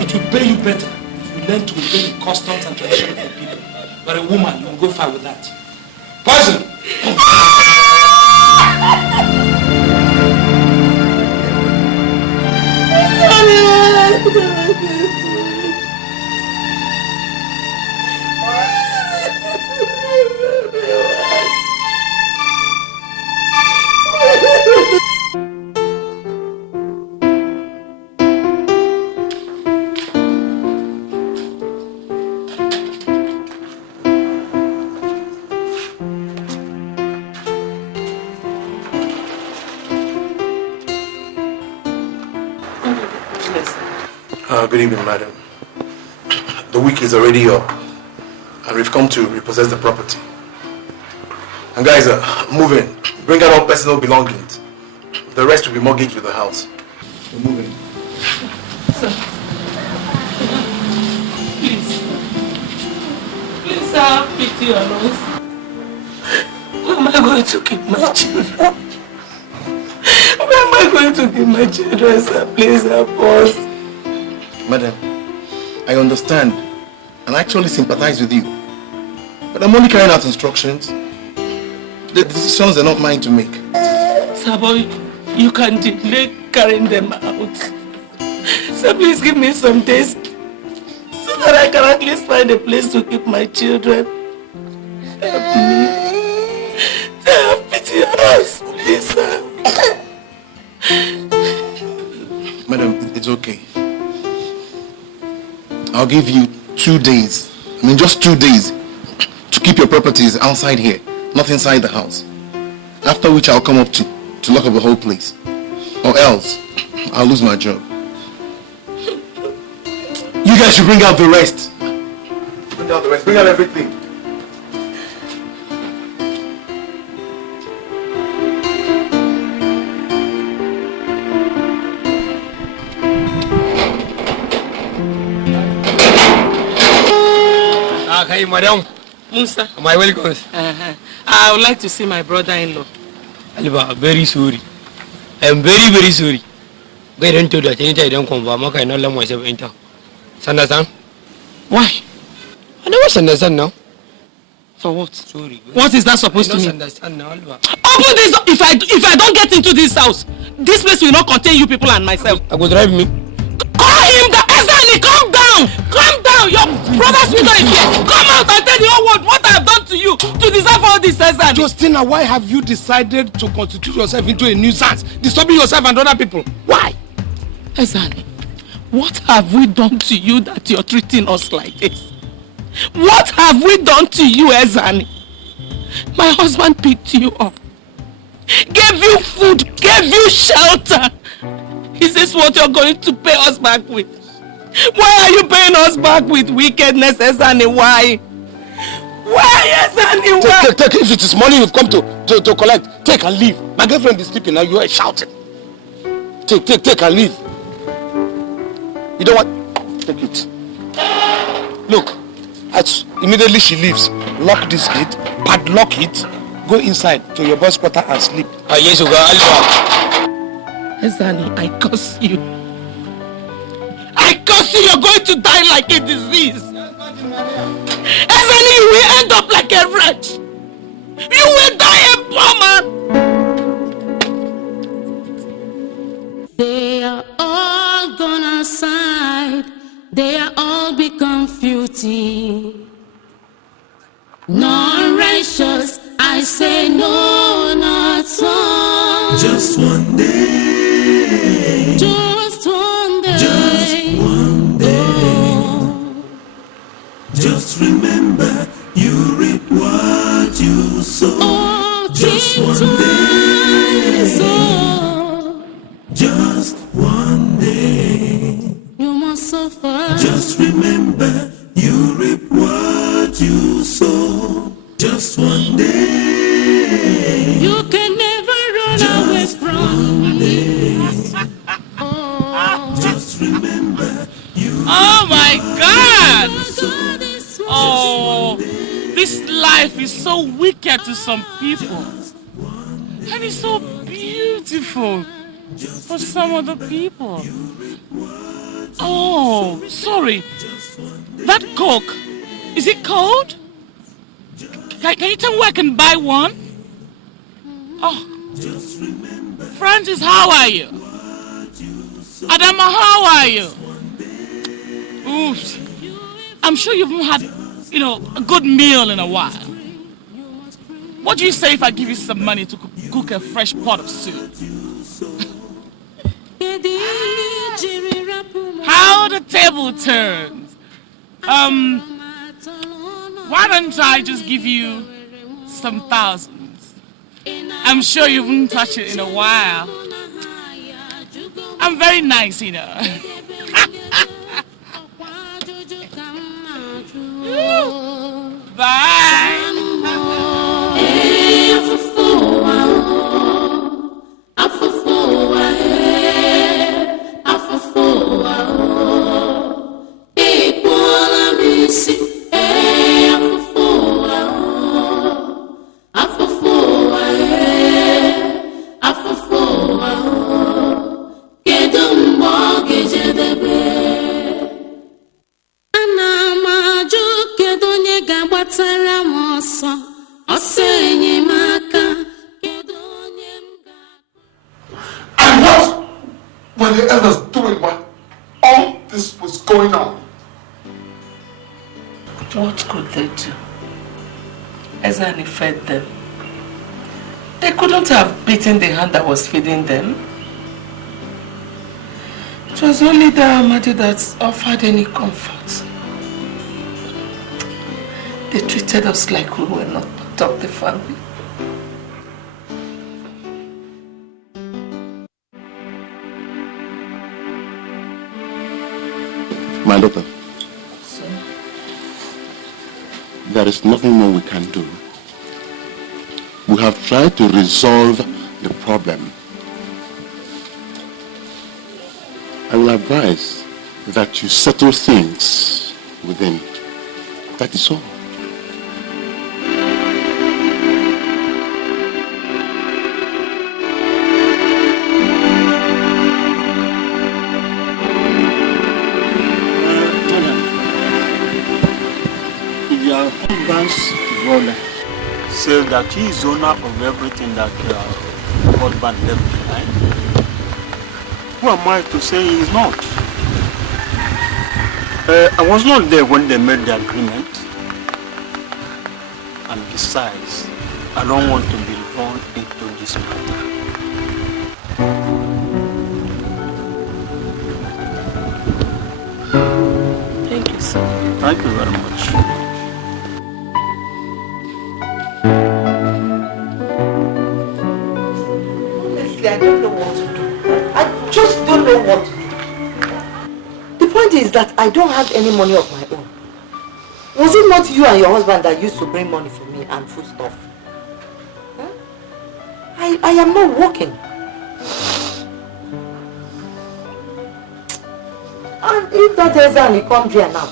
it will pay you better if you learn to obey the customs and traditions of the people. But a woman, you will go far with that. Poison! Good evening, madam. The week is already up, and we've come to repossess the property. And guys, move in. Bring out all personal belongings. The rest will be mortgaged with the house. We're moving. Sir. Please, sir, have pity on us. Where am I going to keep my children? Where am I going to keep my children, sir? Please help us. Madam, I understand and actually sympathize with you. But I'm only carrying out instructions. The decisions are not mine to make. Sir, boy, you can delay carrying them out. Sir, please give me some days so that I can at least find a place to keep my children. Help me. Sir, have pity on us, please, sir. Madam, it's okay. I'll give you 2 days. I mean, just 2 days to keep your properties outside here, not inside the house. After which I'll come up to lock up the whole place. Or else, I'll lose my job. You guys should bring out the rest. Bring out the rest. Bring out everything. Hi, madam. Musa. My welcome. I would like to see my brother-in-law. Alba, very sorry. I am very, very sorry. I don't do that anytime I don't come back. I cannot let myself enter. Understand? Why? I never understand now. For what? Sorry. What is that supposed to mean? I don't understand now, Alba. Open this door. If I don't get into this house, this place will not contain you people and myself. I will drive me. Call him the Ezeoun, calm down! Calm down! Your brother's widow is here. Come out and tell the whole world what I have done to you to deserve all this, Ezeoun. Justina, why have you decided to constitute yourself into a nuisance, disturbing yourself and other people? Why? Ezeoun, what have we done to you that you're treating us like this? What have we done to you, Ezeoun? My husband picked you up, gave you food, gave you shelter. Is this what you're going to pay us back with? Why are you paying us back with wickedness, Ezeoun? Why? Why, Ezeoun? Why? Take, if it is money you've come to collect, take and leave. My girlfriend is sleeping now, you are shouting. Take and leave. You don't want... Take it. Look, immediately she leaves, lock this gate, padlock it, go inside to your boy's quarter and sleep. Yes, you got Alpha. Ezeoun, I curse you. I curse you, you're going to die like a disease. Ezeoun, you will end up like a wretch. You will die a poor man. They are all gone aside. They are all become filthy. None righteous, I say no, not some. Just one day. Just one day. Just one day. Just remember, you reap what you sow. Oh, just one day. Just one day. You must suffer. Just remember, you reap what you sow. Just one day. You can never run away from me. Just remember, you. Oh my God! Oh, this life is so wicked to some people, and it's so beautiful for some other people. Oh, sorry. That Coke, is it cold? Can you tell me where I can buy one? Oh, Francis, how are you? Adama, how are you? Oops. I'm sure you haven't had, a good meal in a while. What do you say if I give you some money to cook a fresh pot of soup? How the table turns. Why don't I just give you some thousands? I'm sure you haven't touched it in a while. I'm very nice, going on? What could they do? Ezeoun fed them. They couldn't have beaten the hand that was feeding them. It was only the Amadi that offered any comfort. They treated us like we were not part of the family. My daughter, there is nothing more we can do. We have tried to resolve the problem. I will advise that you settle things within. That is all. Your husband's brother says that he is owner of everything that your husband left behind. Who am I to say he is not? I was not there when they made the agreement. And besides, I don't want to be drawn into this matter. Thank you, sir. Thank you very much. Honestly, I don't know what to do. I just don't know what to do. The point is that I don't have any money of my own. Was it not you and your husband that used to bring money for me and food stuff? Huh? I am not working. And if that Ezeoun he comes here now,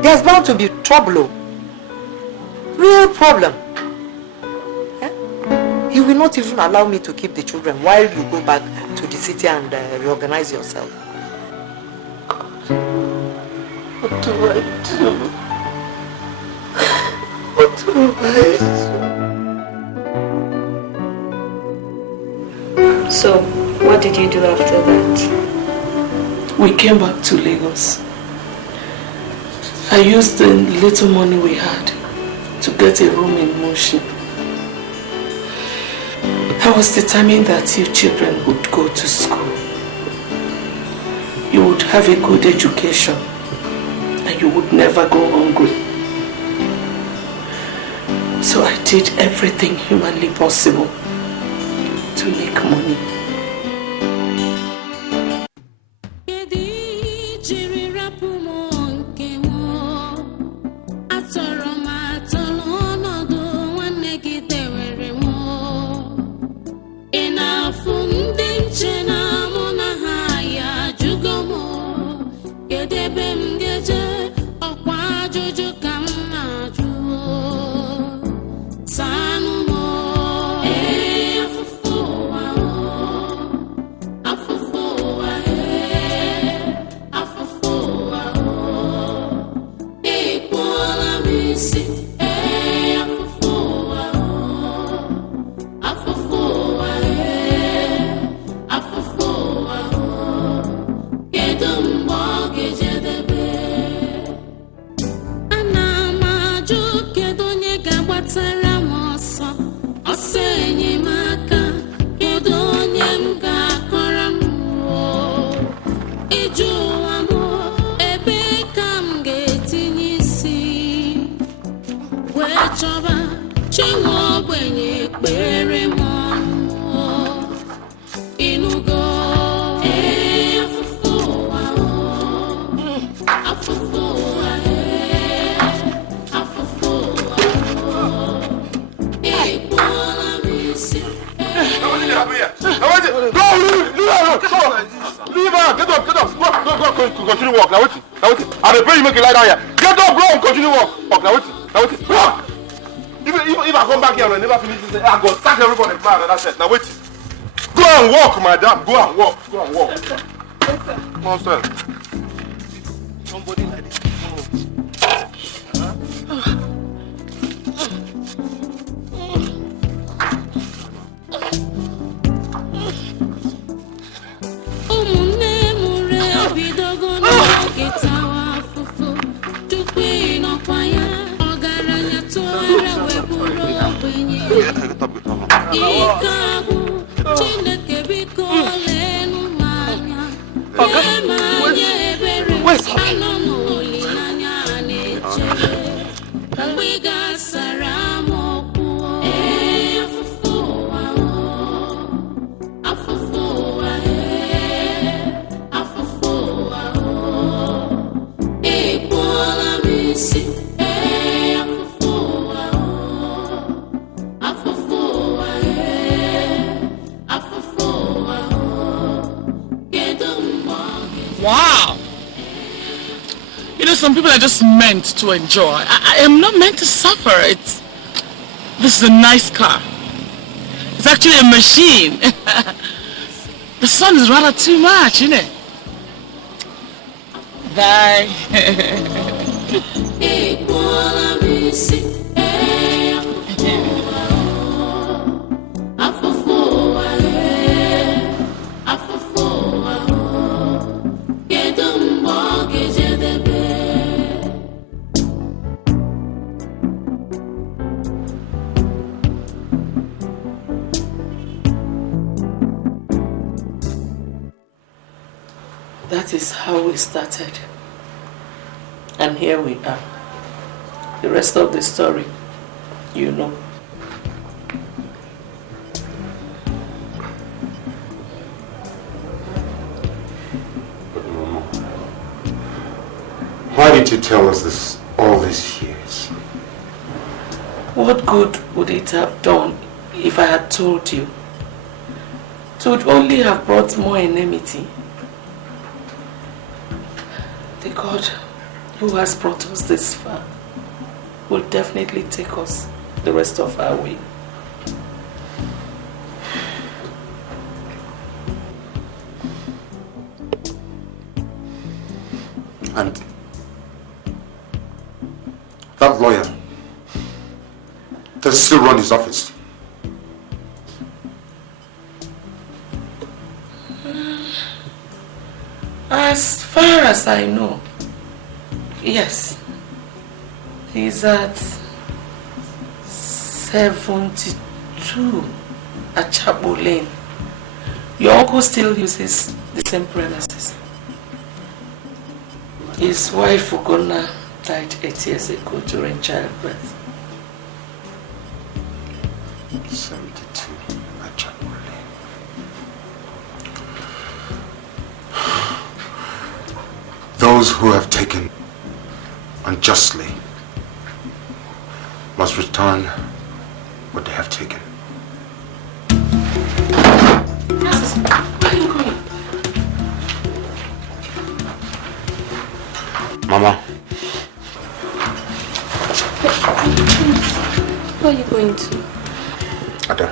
there's bound to be trouble. Real problem. He will not even allow me to keep the children while you go back to the city and reorganize yourself. What do I do? What do I do? So, what did you do after that? We came back to Lagos. I used the little money we had to get a room in motion. I was determined that you children would go to school. You would have a good education and you would never go hungry. So I did everything humanly possible to make money. Continue walk. Now wait. I pray you make it lie down here. Get up, bro, and continue walk. Now wait. Walk. If I come back here and I never finish this, I go sack everybody in and that's it. Now wait. Go and walk, madam. Go and walk. Monster. Somebody like this. Bidogo no get You know, some people are just meant to enjoy. I am not meant to suffer. This is a nice car. It's actually a machine. The sun is rather too much, isn't it? Bye. That is how we started. And here we are. The rest of the story, you know. Why did you tell us this all these years? What good would it have done if I had told you? It would only have brought more enmity. The God who has brought us this far will definitely take us the rest of our way. And that lawyer, does he still run his office? As far as I know, yes. He's at 72 at Chapel Lane. Your uncle still uses the same premises. His wife, Ugonna, died 8 years ago during childbirth. 72 at Chapel Lane. Those who have taken unjustly must return what they have taken. Where are you going? Mama. Where are you going to? Ada,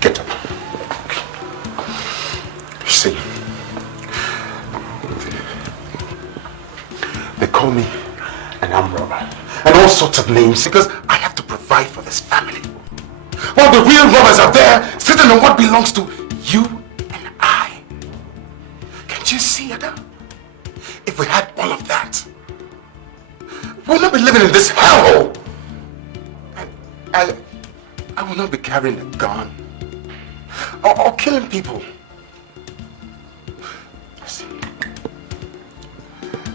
get up. You see, they call me an armed robber and all sorts of names because I have to provide for this family. While the real robbers are there sitting on what belongs to you and I. Can't you see, Ada? If we had all of that, we would not be living in this hellhole. I will not be carrying a gun or killing people. Listen,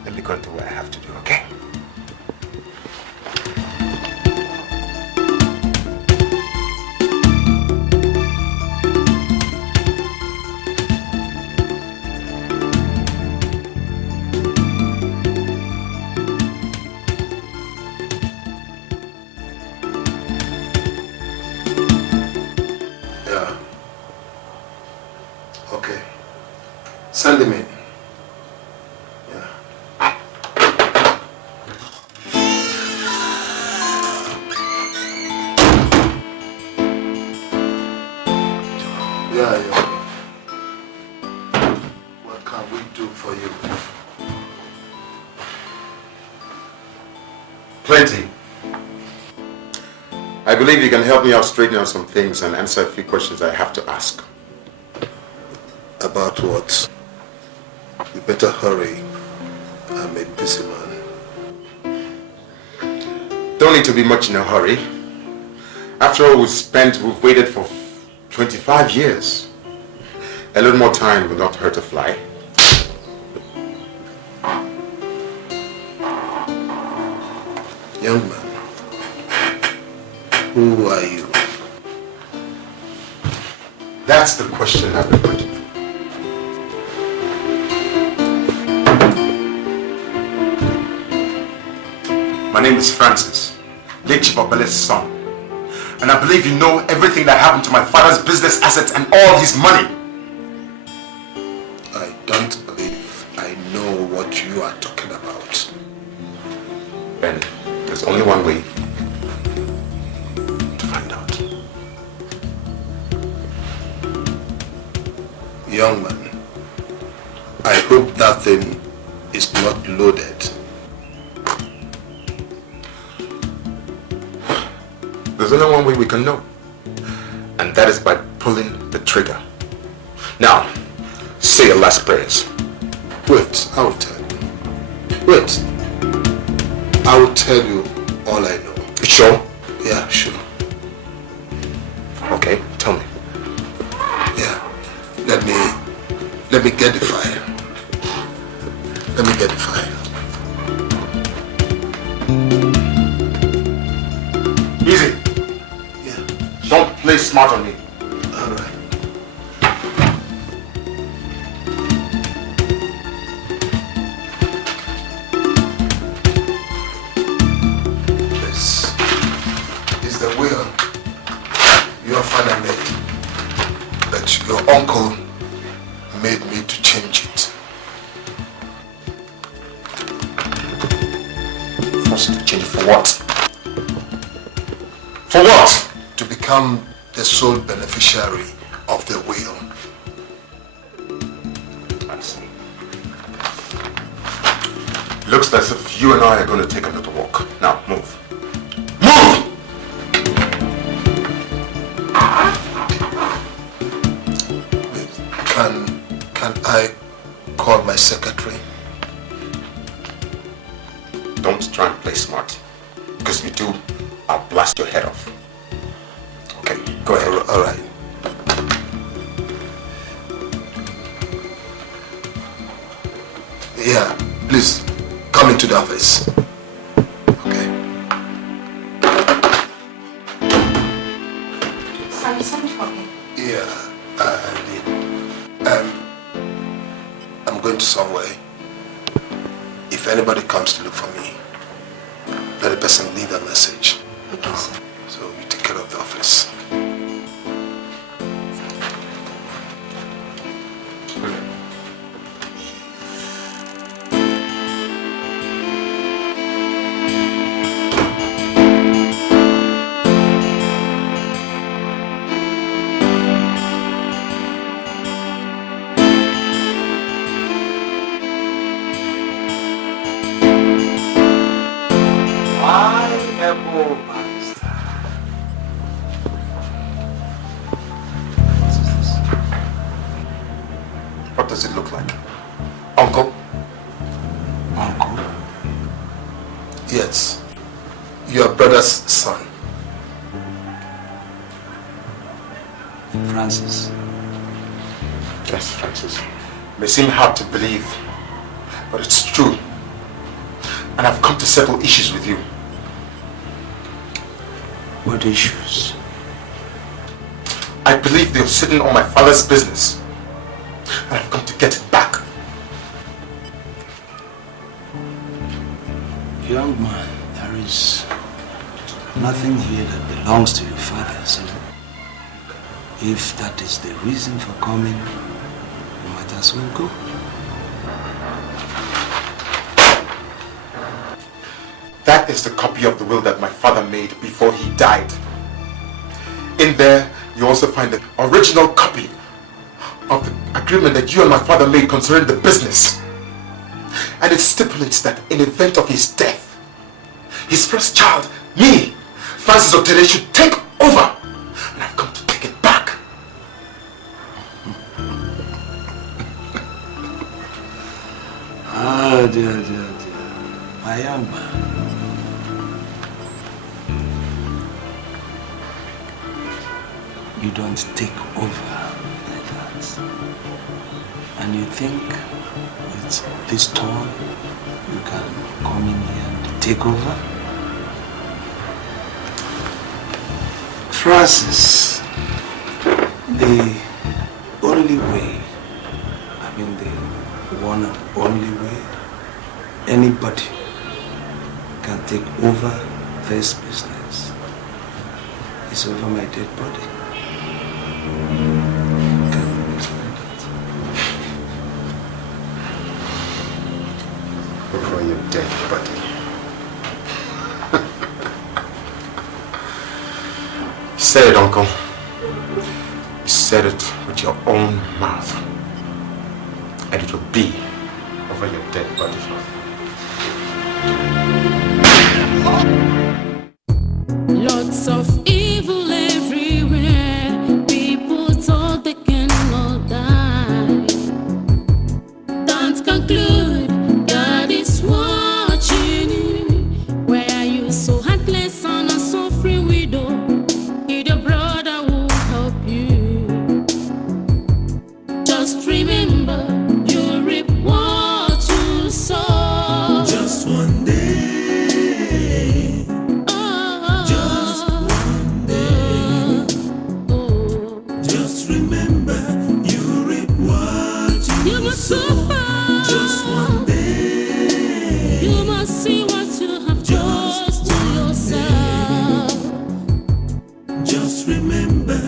let me go and do what I have to do, okay? Send him in. Yeah. Yeah. What can we do for you? Plenty. I believe you can help me out straighten out some things and answer a few questions I have to ask. About what? You better hurry. I'm a busy man. Don't need to be much in a hurry. After all we've waited for 25 years. A little more time will not hurt a fly. Young man, who are you? That's the question I've been waiting for. My name is Francis, late Chief Obele's son. And I believe you know everything that happened to my father's business assets and all his money. I don't believe I know what you are talking about. And there's only one way to find out. Young man, I hope that thing is not loaded. There's only one way we can know. And that is by pulling the trigger. Now, say your last prayers. Wait, I will tell you. Wait. I will tell you all I know. You sure? Yeah, sure. Okay, tell me. Yeah. Let me get the file. Let me get the file. Easy. Yeah. Don't play smart on me. All right. This is the will your father made, but your uncle made me to change it. Forced to change it for what? For what? To become the sole beneficiary of the will. I see. Looks as if you and I are going to take a little walk. Now, move. Move! Can I call my secretary? Don't try and play smart. Because if you do, I'll blast your head off. Okay, go ahead. All right. Yeah, please come into the office. Okay. So you sent for me? Yeah, I did. I'm going to somewhere. If anybody comes to look for me, let the person leave a message. Okay, sir. So you take care of the office. What does it look like? Uncle? Uncle? Yes. Your brother's son. Francis. Yes, Francis. May seem hard to believe, but it's true. And I've come to settle issues with you. What issues? I believe they're sitting on my father's business. And I've come to get it back. Young man, there is nothing here that belongs to your father, so if that is the reason for coming, you might as well go. That is the copy of the will that my father made before he died. In there, you also find the original copy of the agreement that you and my father made concerning the business. And it stipulates that in event of his death, his first child, me, Francis Otele, should take over. And I've come to take it back. Ah, dear. My young man. You don't take over like that. And you think with this tone you can come in here and take over? Francis, the only way, the one and only way anybody can take over this business is over my dead body. Can you understand that? Over your dead body. said it, Uncle. You said it with your own mouth. And it will be over your dead body. Lots of evil everywhere. People thought they cannot die. Don't conclude, God is watching you. Where are you so heartless on a suffering widow? Your brother will help you. Just remember, you reap what you sow. Just one day. Just one day. Just remember, you reap what you must sow. suffer. Just one day. You must see what you have caused to yourself. Just remember,